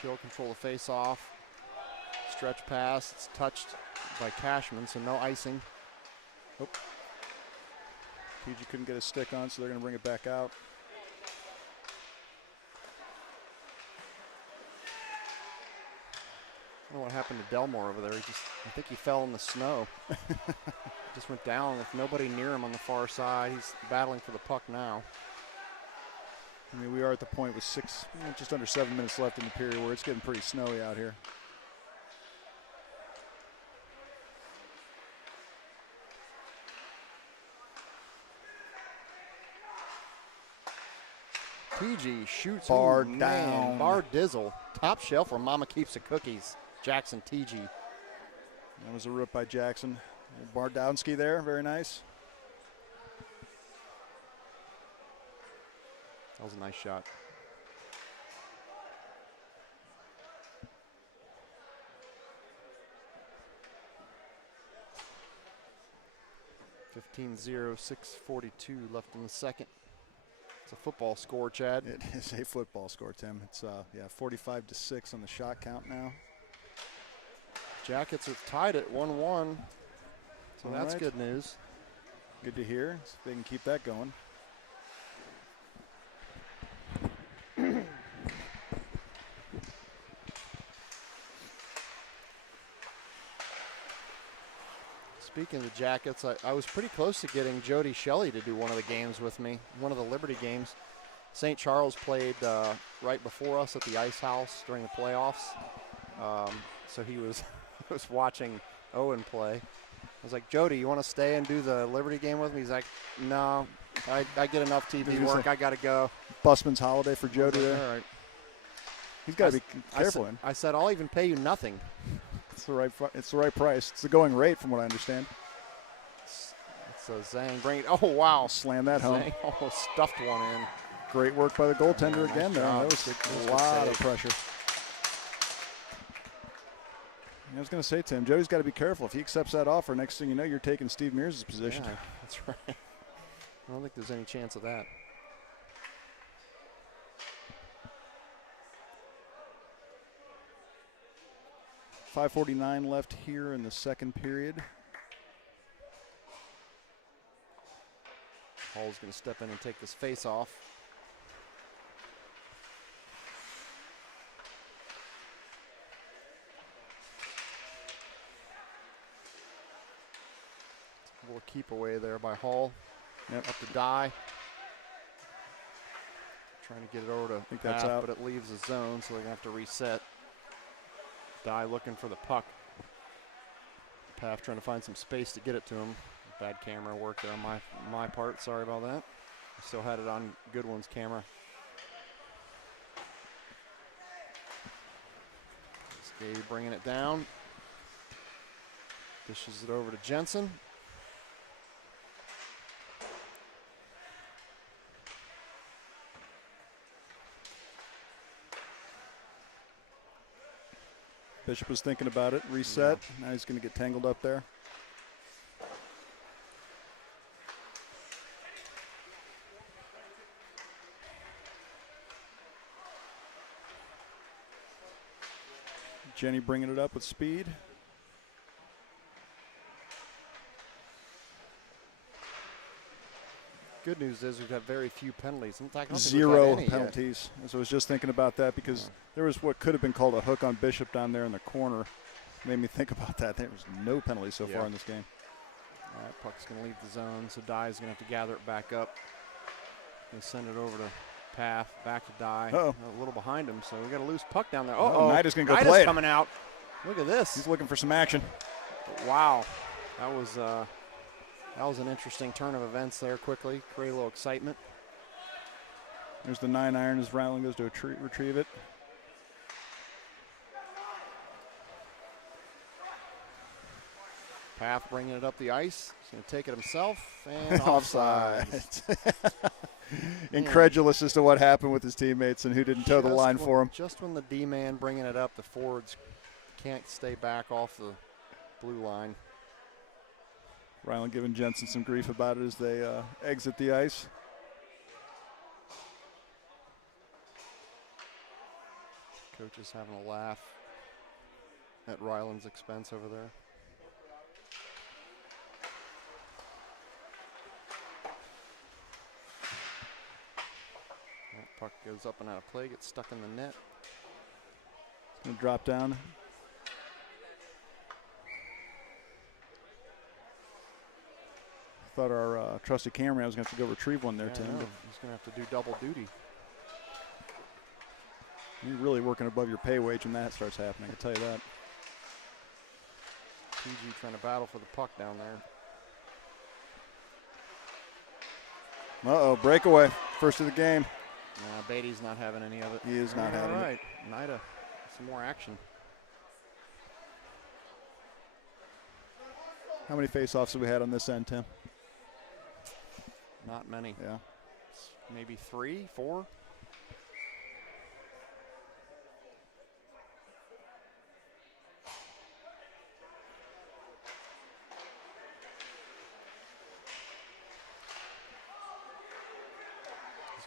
Chill control the face off. Stretch pass. It's touched by Cashman, so no icing. Oh. TG couldn't get a stick on, so they're going to bring it back out. I don't know what happened to Delmore over there. I think he fell in the snow. Just went down with nobody near him on the far side. He's battling for the puck now. I mean, we are at the point with just under 7 minutes left in the period where it's getting pretty snowy out here. TG shoots. Bar Ooh, down. Man, bar dizzle. Top shelf where Mama keeps the cookies. Jackson TG. That was a rip by Jackson. Bardowski there, very nice. That was a nice shot. (15-0), 6:42 left in the second. It's a football score, Chad. It is a football score, Tim. It's 45-6 on the shot count now. Jackets have tied it 1-1, so All that's right. good news. Good to hear. So they can keep that going. Speaking of the Jackets, I was pretty close to getting Jody Shelley to do one of the games with me, one of the Liberty games. St. Charles played right before us at the Ice House during the playoffs, so he was watching Owen play. I was like, Jody, you want to stay and do the Liberty game with me? He's like, no, I get enough TV work. I got to go. Busman's holiday for Jody there. All right. He's got to be careful. I said, I'll even pay you nothing. It's the right price. It's the going rate from what I understand. It's a Zhang. Bring it. Oh, wow. Slam that home. Zhang almost stuffed one in. Great work by the goaltender Nice again there. job. That was Good a lot save. of pressure. I was going to say, Tim, Jody's got to be careful. If he accepts that offer, next thing you know, you're taking Steve Mears' position. Yeah, that's right. I don't think there's any chance of that. .549 left here in the second period. Hall's going to step in and take this face off. A little keep away there by Hall. Yep. Up to Dye. Trying to get it over to think that's Path, out. but it leaves the zone, so they're going to have to reset. Dye looking for the puck. Path trying to find some space to get it to him. Bad camera work there on my part. Sorry about that. I still had it on Goodwin's camera. Skady bringing it down. Dishes it over to Jensen. Bishop was thinking about it. Reset. Yeah. Now he's going to get tangled up there. Jenny bringing it up with speed. Good news is we've had very few penalties. In fact, I don't think Zero we've had any penalties. Yet. So I was just thinking about that because there was what could have been called a hook on Bishop down there in the corner. Made me think about that. There was no penalty so far in this game. All right, puck's going to leave the zone, so Dye's going to have to gather it back up. Going to send it over to Path, back to Dye. Uh-oh. A little behind him, so we got a loose puck down there. Knight is going to go Knight play is it. coming out. Look at this. He's looking for some action. Wow, that was an interesting turn of events there. Quickly, create a little excitement. There's the 9-iron as Ryland goes to retrieve it. Path bringing it up the ice. He's going to take it himself and offside. Incredulous as to what happened with his teammates and who didn't toe the line for him. Just when the D-man bringing it up, the forwards can't stay back off the blue line. Ryland giving Jensen some grief about it as they exit the ice. Coach is having a laugh at Ryland's expense over there. That puck goes up and out of play, gets stuck in the net. It's going to drop down. thought our trusty cameraman was going to have to go retrieve one there, Yeah, Tim. I know. He's going to have to do double duty. You're really working above your pay wage when that starts happening, I can tell you that. TG trying to battle for the puck down there. Uh-oh, breakaway. First of the game. Beatty's not having any of it. He is not having it. All right, Nida, some more action. How many face-offs have we had on this end, Tim? Not many. Yeah. Maybe 3, 4.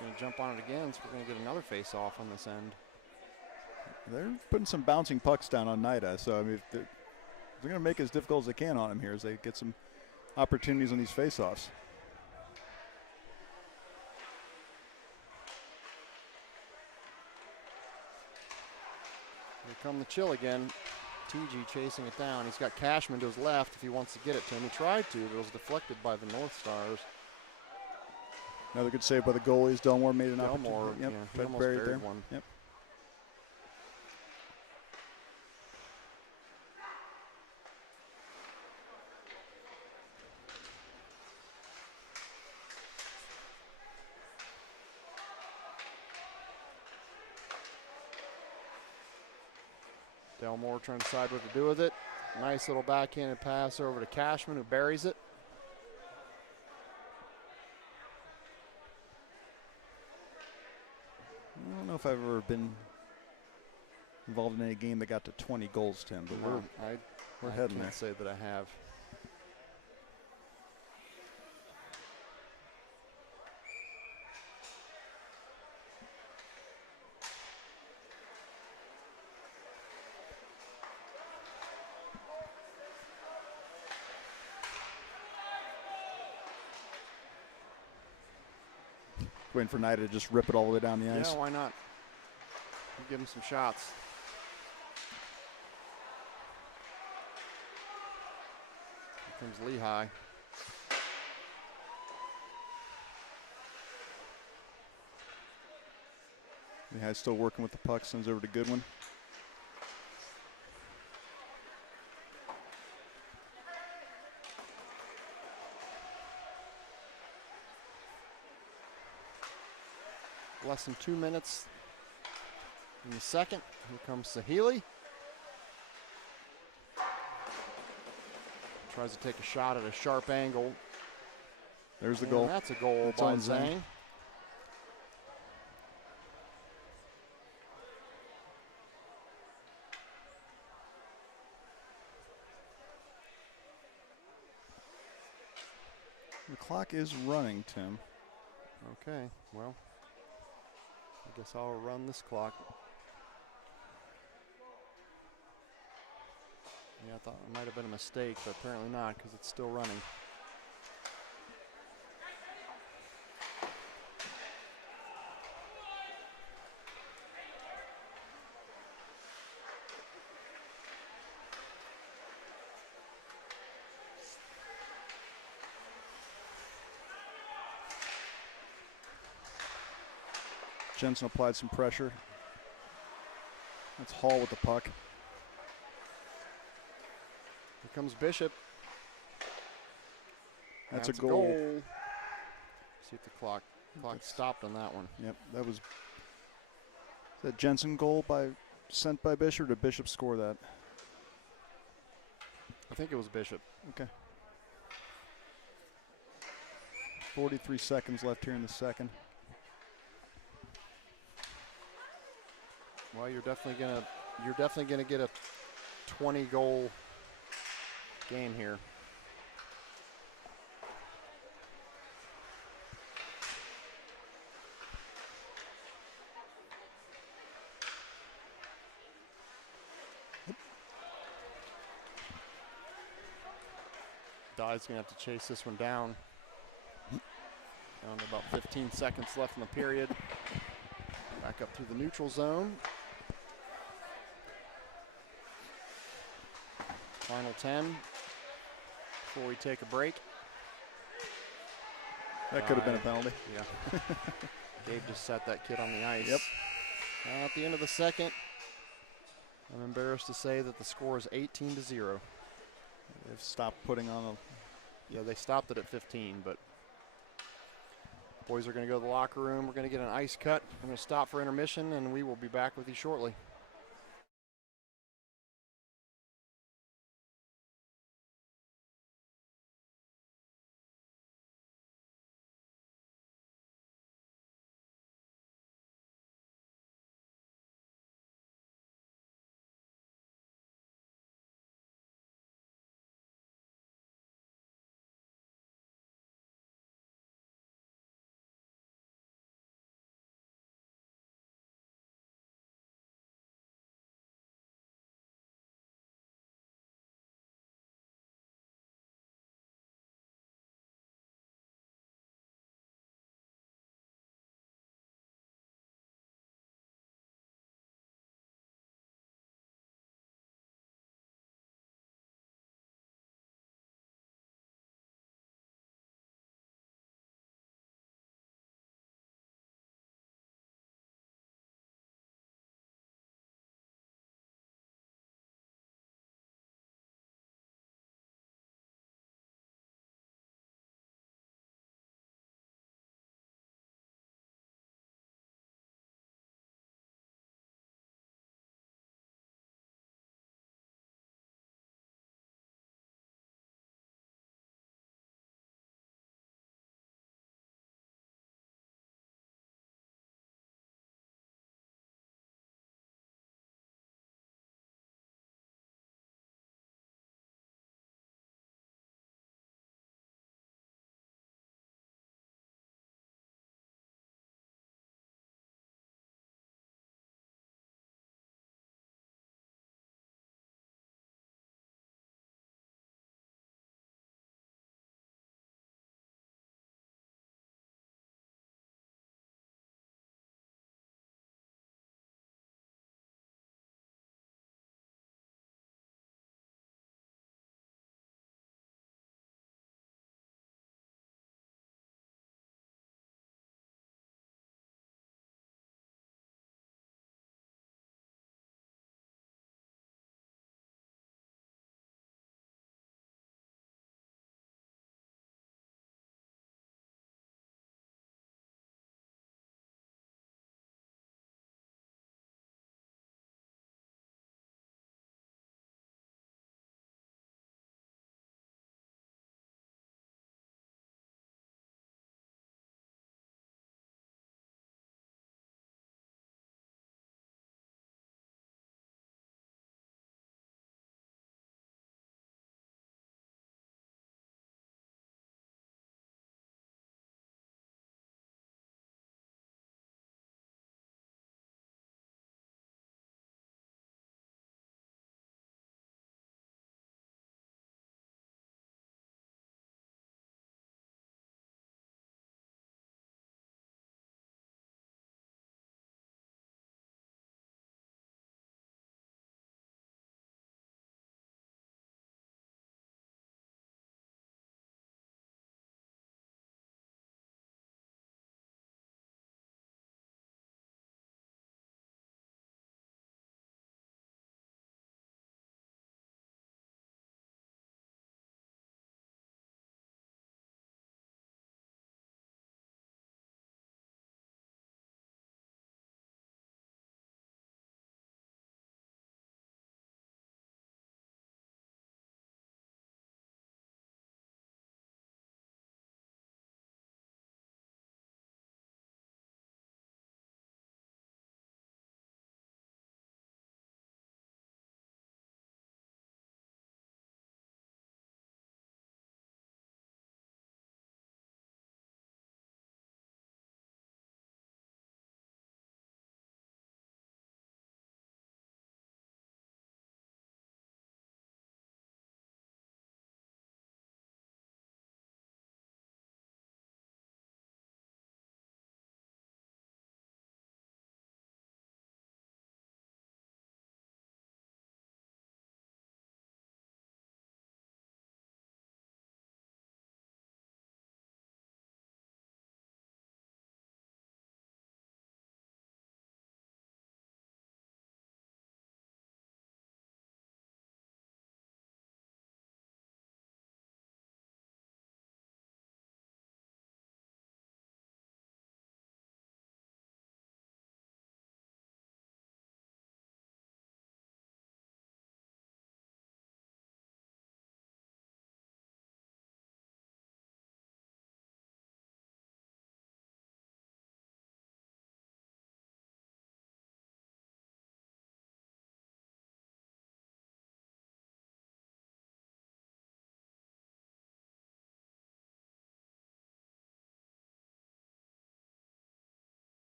Going to jump on it again, so we're going to get another face-off on this end. They're putting some bouncing pucks down on Nida, so I mean, they're going to make it as difficult as they can on him here as they get some opportunities on these face-offs. Here come the chill again. TG chasing it down. He's got Cashman to his left if he wants to get it to him. He tried to, but it was deflected by the North Stars. Another good save by the goalies. Delmore made an Delmore, opportunity. Yep, yeah, he tried to almost bury it buried there. one. Yep. Delmore trying to decide what to do with it. Nice little backhanded pass over to Cashman, who buries it. I don't know if I've ever been involved in any game that got to 20 goals, Tim, but we're heading can't there. say that I have. Waiting for Nida to just rip it all the way down the ice. Yeah, why not? Give him some shots. Here comes Lehigh. Lehigh's still working with the puck, sends over to Goodwin. Less than 2 minutes in the second. Here comes Sahili. Tries to take a shot at a sharp angle. There's the And goal. That's a goal That's by on Zhang. Zhang. The clock is running, Tim. Okay, well, I guess I'll run this clock. Yeah, I thought it might have been a mistake, but apparently not because it's still running. Jensen applied some pressure. That's Hall with the puck. Here comes Bishop. That's a goal. See if the clock stopped on that one. Yep, that was. Is that Jensen goal sent by Bishop, or did Bishop score that? I think it was Bishop. Okay. 43 seconds left here in the second. Well, you're definitely gonna get a 20-goal game here. Dye's gonna have to chase this one down. Down to about 15 seconds left in the period. Back up through the neutral zone. Final 10 before we take a break. That could have been a penalty. Yeah. Gabe just sat that kid on the ice. Yep. At the end of the second, I'm embarrassed to say that the score is 18-0. They've stopped putting on a. Yeah, they stopped it at 15, but boys are going to go to the locker room. We're going to get an ice cut. We're going to stop for intermission, and we will be back with you shortly.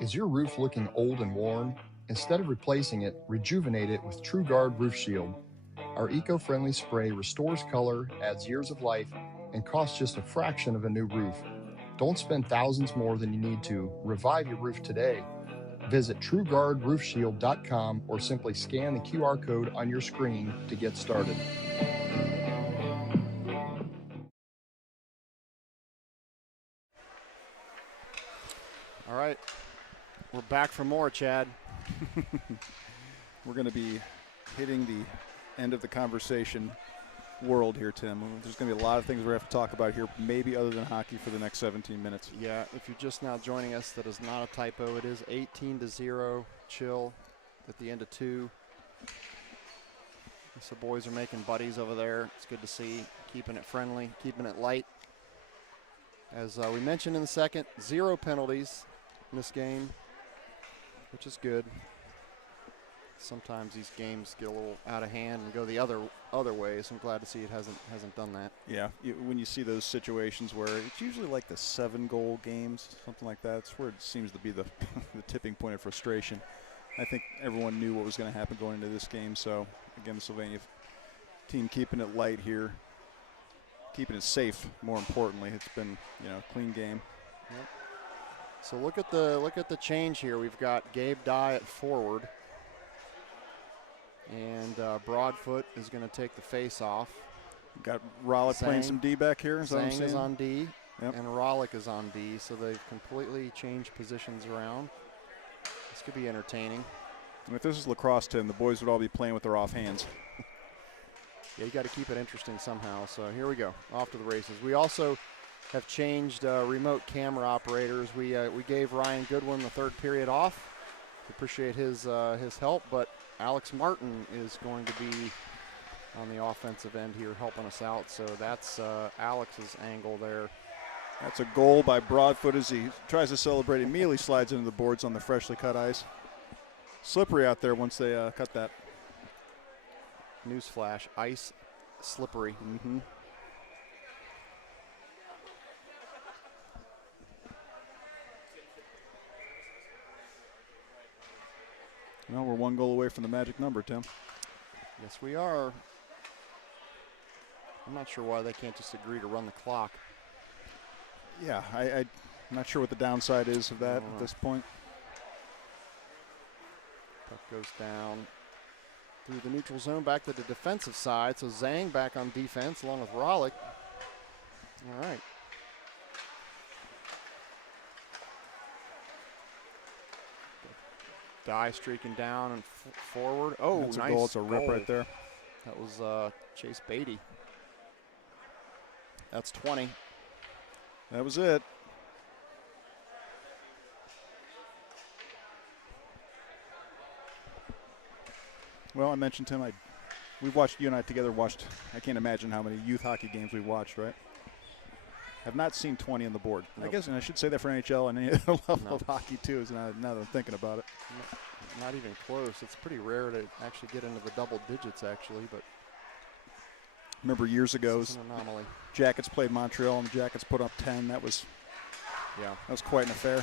Is your roof looking old and worn? Instead of replacing it, rejuvenate it with TrueGuard Roof Shield. Our eco-friendly spray restores color, adds years of life, and costs just a fraction of a new roof. Don't spend thousands more than you need to. Revive your roof today. Visit TrueGuardRoofShield.com or simply scan the QR code on your screen to get started. All right, we're back for more, Chad. We're going to be hitting the end of the conversation world here, Tim. There's going to be a lot of things we're going to have to talk about here, maybe other than hockey, for the next 17 minutes. Yeah, if you're just now joining us, that is not a typo. It is 18-0 chill at the end of 2. So boys are making buddies over there. It's good to see. Keeping it friendly, keeping it light. As we mentioned in the second, 0 penalties in this game, which is good. Sometimes these games get a little out of hand and go the other way, so I'm glad to see it hasn't done that. Yeah, when you see those situations where it's usually like the 7-goal games, something like that, it's where it seems to be the the tipping point of frustration. I think everyone knew what was going to happen going into this game, so again, the Sylvania team keeping it light here, keeping it safe. More importantly, it's been a clean game. Yep. So look at the change here. We've got Gabe Dye at forward. And Broadfoot is going to take the face off. Got Rollick playing some D back here. Zhang is on D, yep. And Rollick is on D, so they've completely changed positions around. This could be entertaining. And if this is lacrosse, Tim, the boys would all be playing with their off hands. Yeah, you got to keep it interesting somehow. So here we go, off to the races. We also have changed remote camera operators. We gave Ryan Goodwin the third period off. Appreciate his help, but Alex Martin is going to be on the offensive end here helping us out. So that's Alex's angle there. That's a goal by Broadfoot as he tries to celebrate. Immediately slides into the boards on the freshly cut ice. Slippery out there once they cut that. Newsflash, ice slippery. Mm-hmm. Well, we're 1 goal away from the magic number, Tim. Yes, we are. I'm not sure why they can't just agree to run the clock. Yeah, I'm not sure what the downside is of that at this point. Puck goes down through the neutral zone back to the defensive side. So Zhang back on defense along with Rollick. All right. Dye streaking down and forward. Oh, that's nice a goal. It's a rip right there. That was Chase Beatty. That's 20. That was it. Well, I mentioned, Tim, we've watched, you and I together watched, I can't imagine how many youth hockey games we've watched, right? Have not seen 20 on the board. Nope. I guess, and I should say that for NHL and any other level of hockey too, now that I'm thinking about it. Not even close. It's pretty rare to actually get into the double digits, actually. But remember years ago, an anomaly. Jackets played Montreal and the Jackets put up 10. That was quite an affair.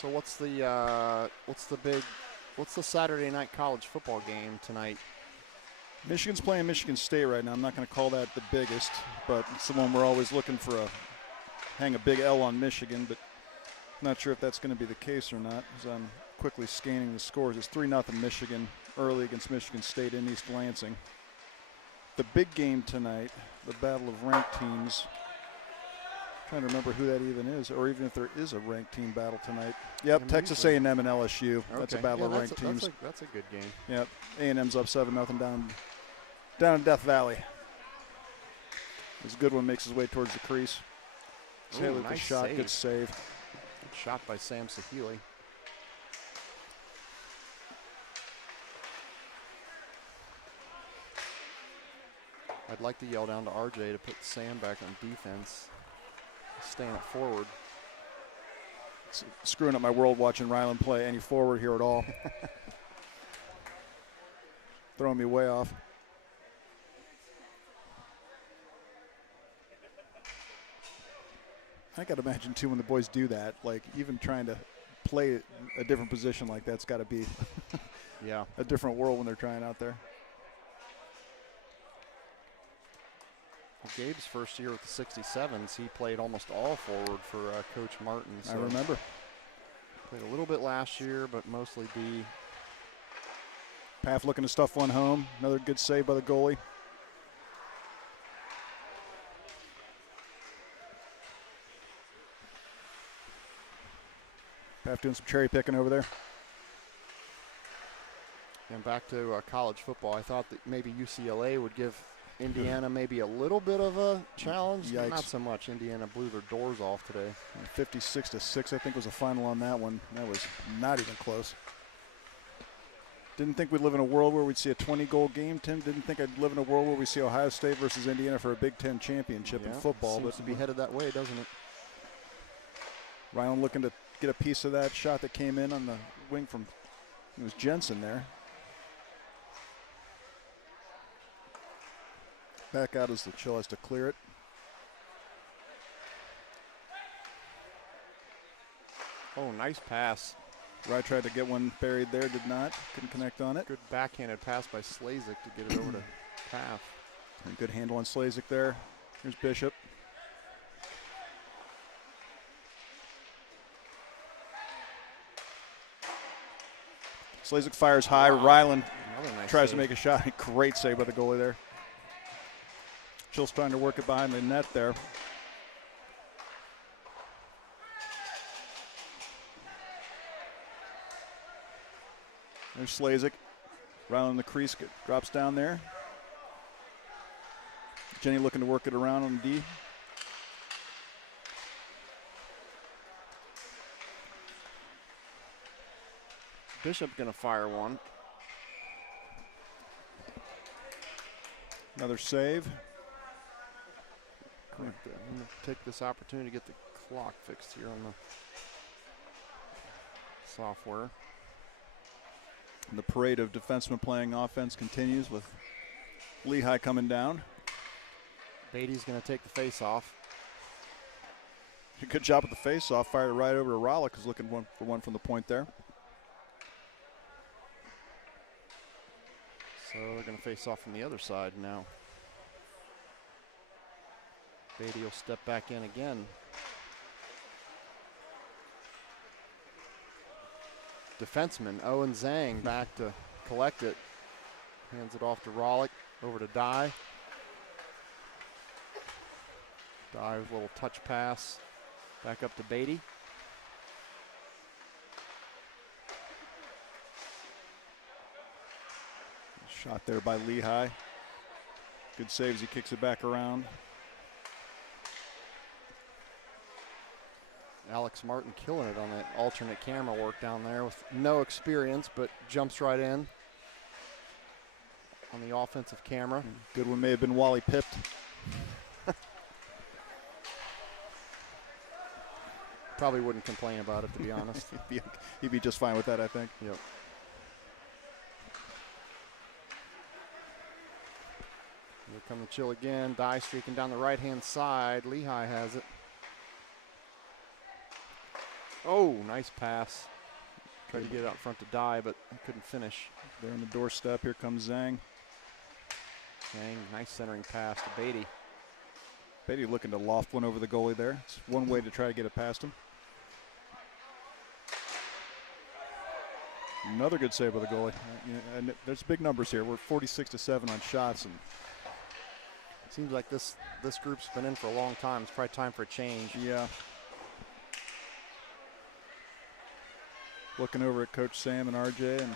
So what's the Saturday night college football game tonight? Michigan's playing Michigan State right now. I'm not going to call that the biggest, but it's the one we're always looking for hang a big L on Michigan, but not sure if that's going to be the case or not as I'm quickly scanning the scores. It's 3-0 Michigan early against Michigan State in East Lansing. The big game tonight, the battle of ranked teams. Trying to remember who that even is, or even if there is a ranked team battle tonight. Yep, Texas A&M and LSU. Okay. That's a battle of ranked teams. That's a good game. Yep, A&M's up 7-0 down in Death Valley. This good one makes his way towards the crease. Taylor with the shot, good save. Good shot by Sam Sahili. I'd like to yell down to RJ to put Sam back on defense. Staying up forward. It's screwing up my world watching Ryland play any forward here at all. Throwing me way off. I got to imagine, too, when the boys do that, like even trying to play a different position like that's got to be yeah, a different world when they're trying out there. Well, Gabe's first year with the 67s, he played almost all forward for Coach Martin. So I remember. Played a little bit last year, but mostly D. Paff looking to stuff one home. Another good save by the goalie. Paff doing some cherry picking over there. And back to college football, I thought that maybe UCLA would give Indiana maybe a little bit of a challenge. Yikes. Not so much. Indiana blew their doors off today. 56-6, I think, was the final on that one. That was not even close. Didn't think we'd live in a world where we'd see a 20-goal game, Tim. Didn't think I'd live in a world where we see Ohio State versus Indiana for a Big Ten championship in football. Seems But to be headed that way, doesn't it? Ryland looking to get a piece of that shot that came in on the wing from, it was Jensen there. Back out as the Chill has to clear it. Oh, nice pass. Rye tried to get one buried there, did not. Couldn't connect on it. Good backhanded pass by Slazik to get it over to Paff. And good handle on Slazik there. Here's Bishop. Slazik fires high. Wow. Ryland Nice tries save. to make a shot. Great save by the goalie there. Chill's trying to work it behind the net there. There's Slazik. Ryland in the crease, drops down there. Jenny looking to work it around on D. Bishop gonna fire one. Another save. I'm gonna take this opportunity to get the clock fixed here on the software. And the parade of defensemen playing offense continues with Lehigh coming down. Beatty's gonna take the face off. Good job with the face-off. Fired it right over to Rollick, who's looking for one from the point there. So they're gonna face off from the other side now. Beatty will step back in again. Defenseman Owen Zhang back to collect it. Hands it off to Rollick, over to Dye. Dye with a little touch pass. Back up to Beatty. Shot there by Lehigh. Good save as he kicks it back around. Alex Martin killing it on that alternate camera work down there with no experience, but jumps right in on the offensive camera. Good one may have been Wally pipped. Probably wouldn't complain about it, to be honest. He'd be just fine with that, I think. Yep. Here come the Chill again. Dye streaking down the right-hand side. Lehigh has it. Oh, nice pass. Tried to get it out front to Dye, but couldn't finish. There on the doorstep, here comes Zhang. Dang, nice centering pass to Beatty. Beatty looking to loft one over the goalie there. It's one way to try to get it past him. Another good save by the goalie. And there's big numbers here. We're 46-7 on shots, and seems like this group's been in for a long time. It's probably time for a change. yeah. Looking over at Coach Sam and RJ, and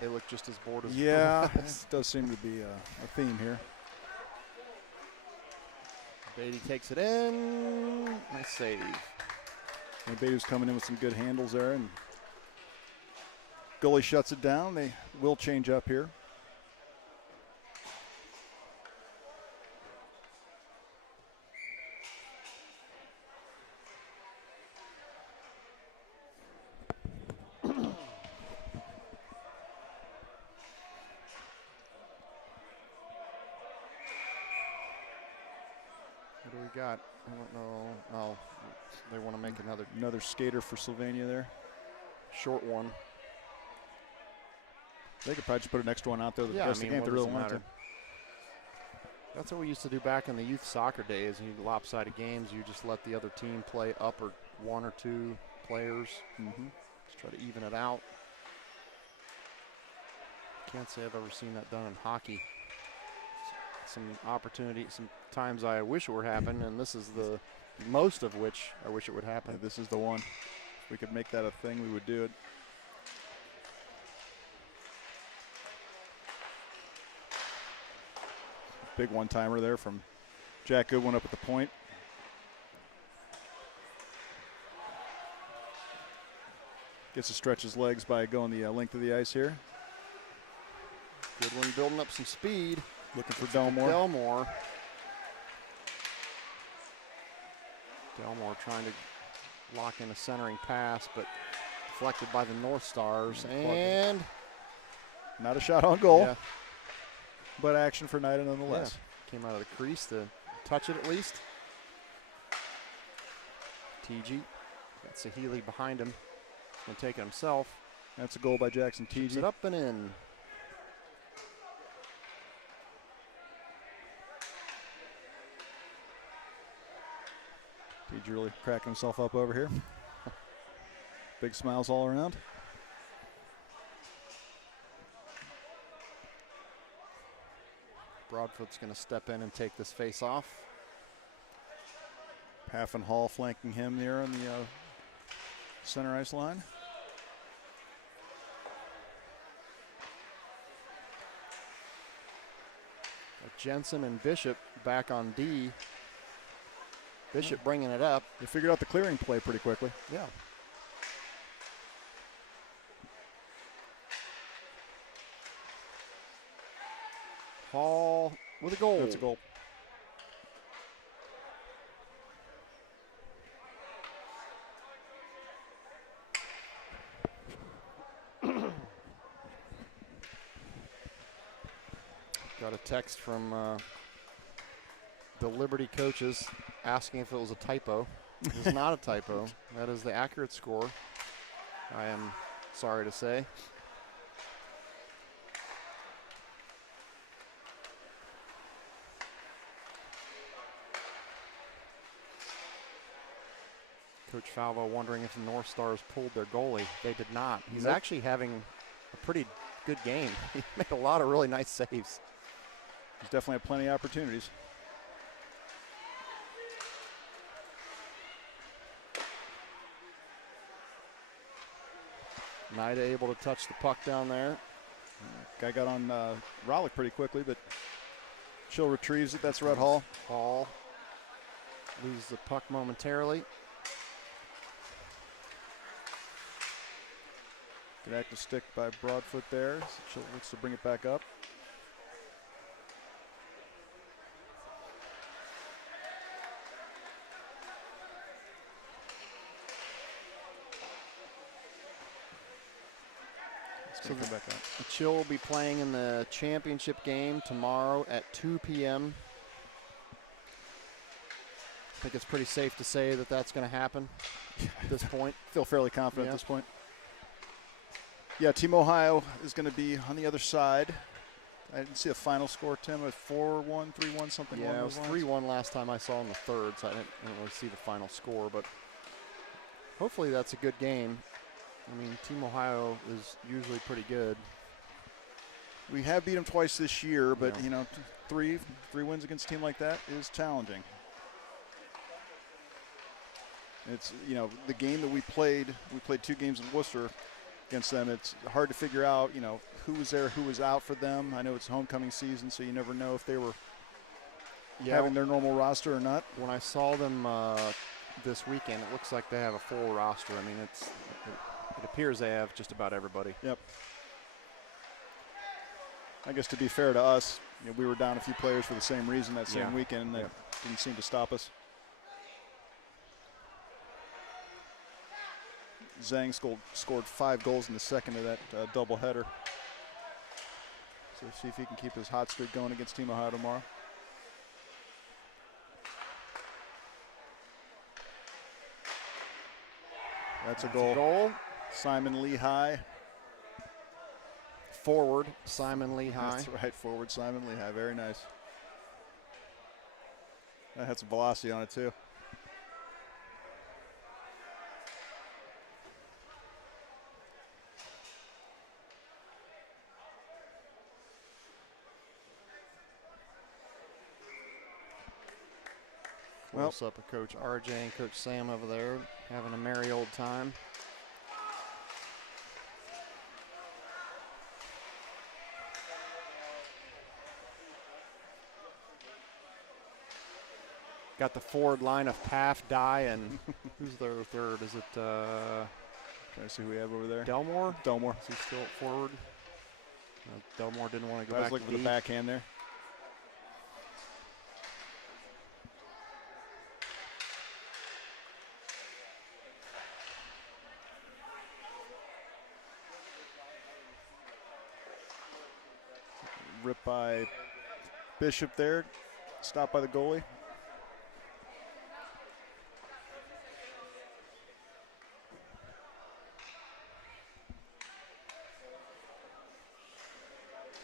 they look just as bored as yeah, it does seem to be a theme here. Beatty takes it in. Nice save. And Beatty's coming in with some good handles there, and goalie shuts it down. They will change up here. got? I don't know. Oh, they want to make another skater for Sylvania there. Short one. They could probably just put an extra one out there. Yeah, I mean, what they does really it want to. matter? That's what we used to do back in the youth soccer days. You lopsided games, you just let the other team play up or one or two players. Just try to even it out. Can't say I've ever seen that done in hockey. Some opportunity, some times I wish it would happen, and this is the most of which I wish it would happen. Yeah, this is the one. If we could make that a thing, we would do it. Big one-timer there from Jack Goodwin up at the point. Gets to stretch his legs by going the length of the ice here. Goodwin building up some speed. Looking for Delmore. Delmore trying to lock in a centering pass, but deflected by the North Stars. And not a shot on goal, yeah. But action for Nida nonetheless. Yeah. Came out of the crease to touch it at least. TG got Sahili behind him. He's going to take it himself. That's a goal by Jackson TG. Keeps it up and in. TG really cracking himself up over here. Big smiles all around. Broadfoot's going to step in and take this face off. Paff and Hall flanking him there on the center ice line. Jensen and Bishop back on D. Bishop bringing it up. They figured out the clearing play pretty quickly. Yeah. Hall with a goal. That's a goal. Got a text from the Liberty coaches asking if it was a typo. It is not a typo. That is the accurate score, I am sorry to say. Coach Falvo wondering if the North Stars pulled their goalie. They did not. He's actually having a pretty good game. He made a lot of really nice saves. He's definitely had plenty of opportunities. Nida able to touch the puck down there. Guy got on Rollick pretty quickly, but Chill retrieves it. That's Red Hall. Hall loses the puck momentarily. Good active stick by Broadfoot there. Chill looks to bring it back up. So the Chill will be playing in the championship game tomorrow at 2 p.m. I think it's pretty safe to say that that's going to happen at this point. Feel fairly confident at this point. Yeah, Team Ohio is going to be on the other side. I didn't see a final score, Tim. It was 4-1, 3-1, something. Yeah, it was 3-1 last time I saw in the third, so I didn't really see the final score. But hopefully that's a good game. I mean, Team Ohio is usually pretty good. We have beat them twice this year, but, you know, three wins against a team like that is challenging. It's, you know, the game that we played 2 games in Worcester against them. It's hard to figure out, you know, who was there, who was out for them. I know it's homecoming season, so you never know if they were having their normal roster or not. When I saw them this weekend, it looks like they have a full roster. I mean, it appears they have just about everybody. Yep. I guess to be fair to us, you know, we were down a few players for the same reason that same weekend, and that didn't seem to stop us. Zhang scored 5 goals in the second of that doubleheader. So see if he can keep his hot streak going against Team Ohio tomorrow. That's a goal. Simon Lehigh. Forward, Simon Lehigh. That's right, forward Simon Lehigh. Very nice. That had some velocity on it, too. Close up of Coach RJ and Coach Sam over there, having a merry old time. Got the forward line of Paff, Dye, and who's their third? Is it Trying to see who we have over there. Delmore? Delmore. Is he still at forward? Delmore didn't want to go I back was to looking for the backhand there. Ripped by Bishop there. Stopped by the goalie.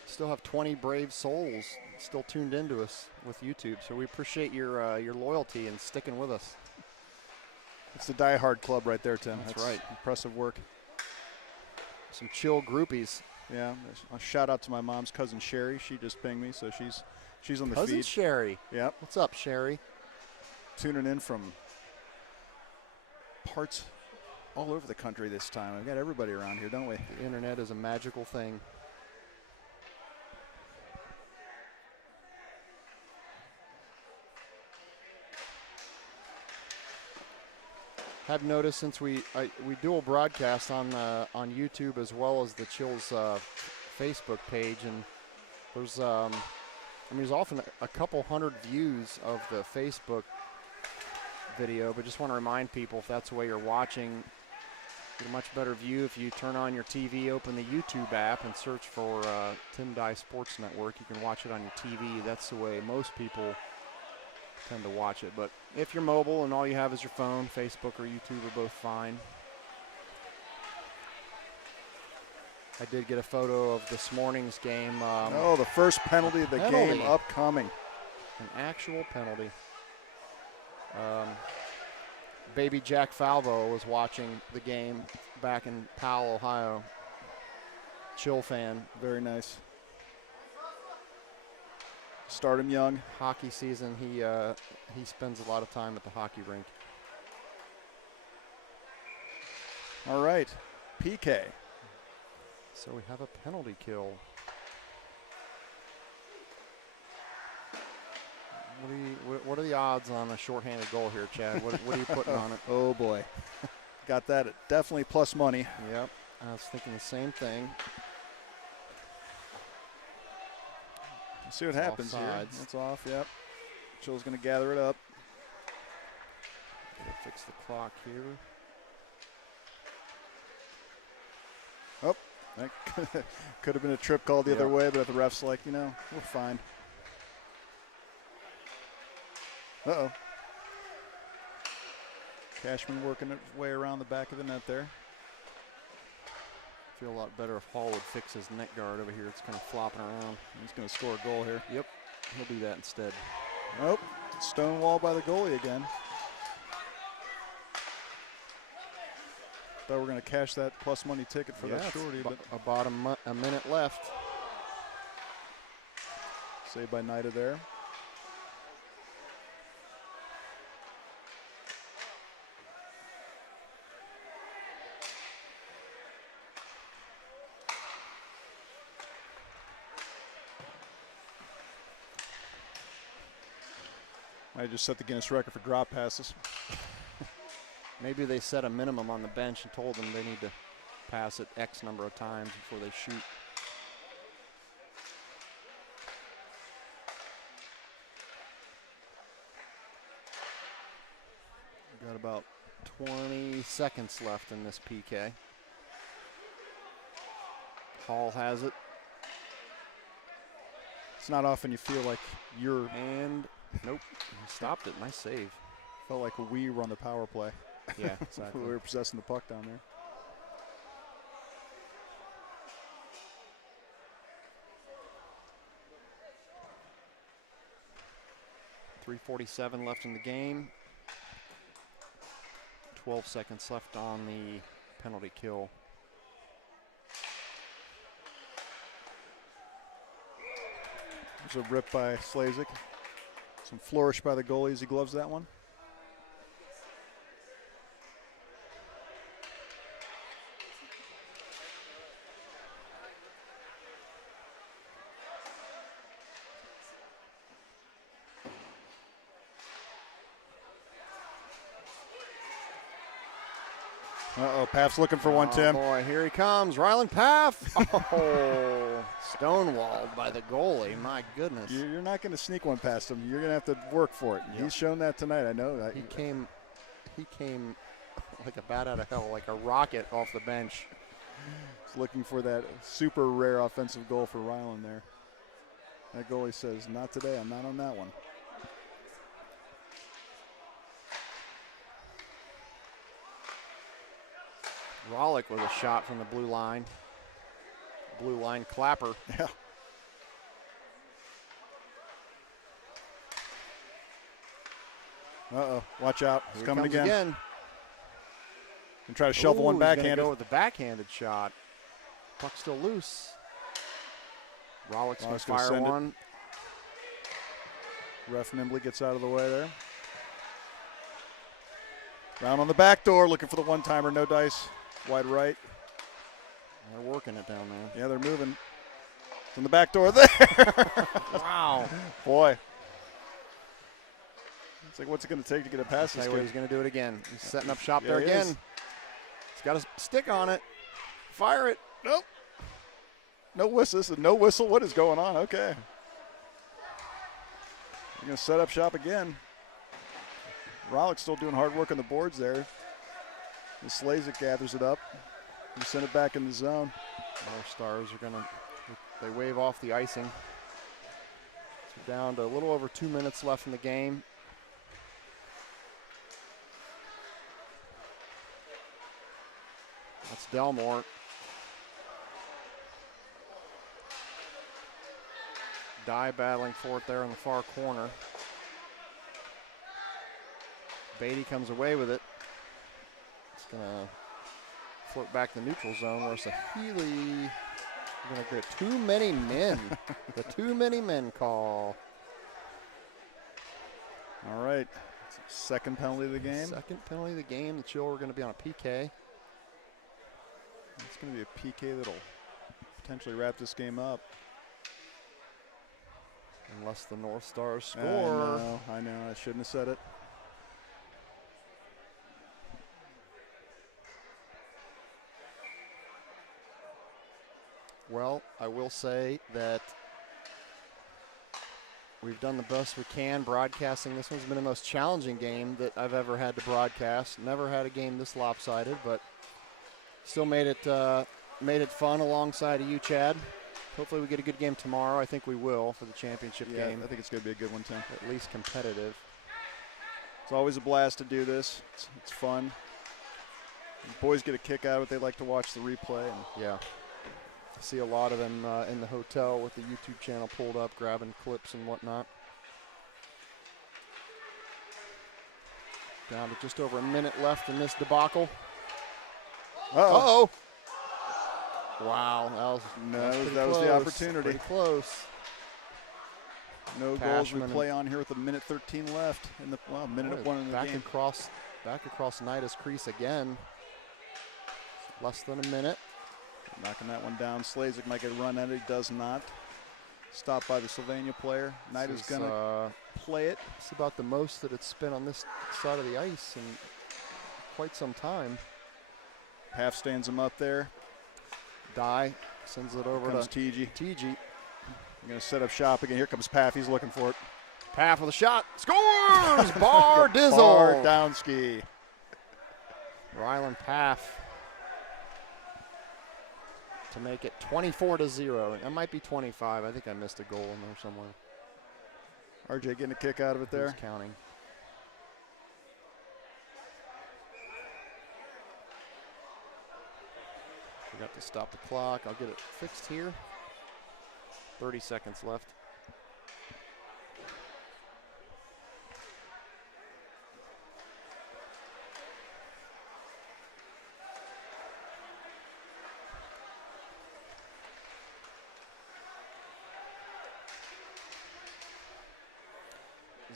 Still have 20 brave souls still tuned into us with YouTube, so we appreciate your loyalty and sticking with us. It's the Die Hard Club right there, Tim. That's right. Impressive work. Some chill groupies. Yeah. A shout out to my mom's cousin Sherry. She just pinged me, so she's on the Cousin feed. Sherry. Yep. What's up, Sherry? Tuning in from parts all over the country this time. We've got everybody around here, don't we? The internet is a magical thing. I've noticed since we dual broadcast on YouTube as well as the Chills Facebook page, and there's often a couple hundred views of the Facebook video, but just want to remind people, if that's the way you're watching, get a much better view if you turn on your TV, open the YouTube app, and search for Tim Dye Sports Network. You can watch it on your TV. That's the way most people tend to watch it. But if you're mobile and all you have is your phone, Facebook or YouTube are both fine. I did get a photo of this morning's game. The first penalty of the game upcoming. An actual penalty. Baby Jack Falvo was watching the game back in Powell, Ohio. Chill fan. Very nice. Start him young. Hockey season, he spends a lot of time at the hockey rink. All right, PK. So we have a penalty kill. What are the odds on a shorthanded goal here, Chad? What are you putting on it? Oh boy, got that at definitely plus money. Yep, I was thinking the same thing. Let's see what happens here. It's off, yep. Chill's going to gather it up. Gotta fix the clock here. Oh, that could have been a trip call the other way, but the ref's like, we're fine. Uh-oh. Cashman working his way around the back of the net there. Feel a lot better if Hall would fix his net guard over here. It's kind of flopping around. He's going to score a goal here. Yep, he'll do that instead. Nope, stonewall by the goalie again. Thought we were going to cash that plus money ticket for that shorty. But about a minute left. Saved by Nida there. I just set the Guinness record for drop passes. Maybe they set a minimum on the bench and told them they need to pass it X number of times before they shoot. We've got about 20 seconds left in this PK. Hall has it. It's not often you feel like you're... And nope, he stopped it. Nice save. Felt like we were on the power play. Yeah, exactly. We were possessing the puck down there. .347 left in the game. 12 seconds left on the penalty kill. There's a rip by Slazik. Some flourish by the goalie as he gloves that one. Uh-oh, Paff's looking for one, Tim. Boy, here he comes. Ryland Paff. Oh, stonewalled by the goalie. My goodness. You're not going to sneak one past him. You're going to have to work for it. Yep. He's shown that tonight. I know that. He came like a bat out of hell, like a rocket off the bench. He's looking for that super rare offensive goal for Ryland there. That goalie says, not today. I'm not on that one. Rollick with a shot from the blue line. Blue line clapper. Yeah. Uh-oh, watch out. It's Here coming comes again. And try to shovel one He's gonna backhanded. go with the backhanded shot. Puck still loose. Rollick's going to gonna fire send it. one. Ref nimbly gets out of the way there. Round on the back door, looking for the one-timer, no dice. Wide right. They're working it down there. Yeah, they're moving. From the back door there. Wow. Boy. It's like, what's it going to take to get a pass this He's kid? going to do it again. He's setting up shop Yeah, there he again. is. He's got a stick on it. Fire it. Nope. No whistle. No whistle. What is going on? Okay. You're going to set up shop again. Rollick's still doing hard work on the boards there. The Slazik gathers it up. You send it back in the zone. Our Stars are going to, they wave off the icing. So down to a little over 2 minutes left in the game. That's Delmore. Dye battling for it there in the far corner. Beatty comes away with it. It's going to float back the neutral zone where it's a Healy. We're going to get too many men. The too many men call. All right. Second penalty of the game. Second penalty of the game. The Chill are going to be on a PK. It's going to be a PK that'll potentially wrap this game up. Unless the North Stars score. I know. I shouldn't have said it. Well, I will say that we've done the best we can broadcasting. This one's been the most challenging game that I've ever had to broadcast. Never had a game this lopsided, but still made it fun alongside of you, Chad. Hopefully we get a good game tomorrow. I think we will for the championship game. I think it's going to be a good one, Tim. At least competitive. It's always a blast to do this. It's fun. The boys get a kick out of it. They like to watch the replay. And yeah. I see a lot of them in the hotel with the YouTube channel pulled up, grabbing clips and whatnot. Down to just over a minute left in this debacle. Uh-oh. Wow, that was the opportunity. Pretty close. No goals we play on here with a minute 13 left in the minute one in the game. Back across Nida's crease again. Less than a minute. Knocking that one down. Slazik might get a run at it. He does not. Stopped by the Sylvania player. Nida's going to play it. It's about the most that it's been on this side of the ice in quite some time. Half stands him up there. Dye sends it over to TG. You're going to set up shop again. Here comes Paff. He's looking for it. Paff with a shot. Scores! Bar Dizzle. Bar Downski. Ryland Paff to make it 24-0. It might be 25. I think I missed a goal in there somewhere. RJ getting a kick out of it there. Who's counting? Got to stop the clock. I'll get it fixed here. 30 seconds left.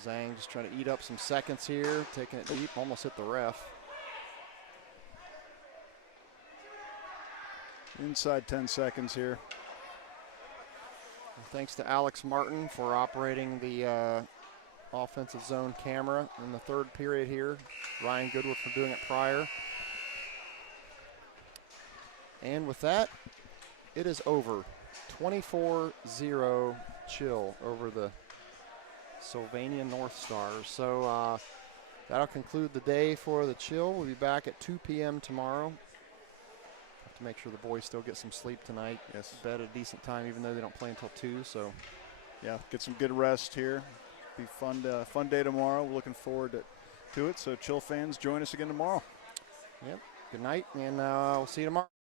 Zhang just trying to eat up some seconds here, taking it deep, almost hit the ref. Inside 10 seconds here. Thanks to Alex Martin for operating the offensive zone camera in the third period here. Ryan Goodwood for doing it prior. And with that, it is over. 24-0 chill over the Sylvania North Stars. So that'll conclude the day for the chill. We'll be back at 2 p.m. tomorrow. Have to make sure the boys still get some sleep tonight. Yes. Bed at a decent time, even though they don't play until 2. So yeah, get some good rest here. Be fun day tomorrow. We're looking forward to it. So chill fans, join us again tomorrow. yep. Good night, and we'll see you tomorrow.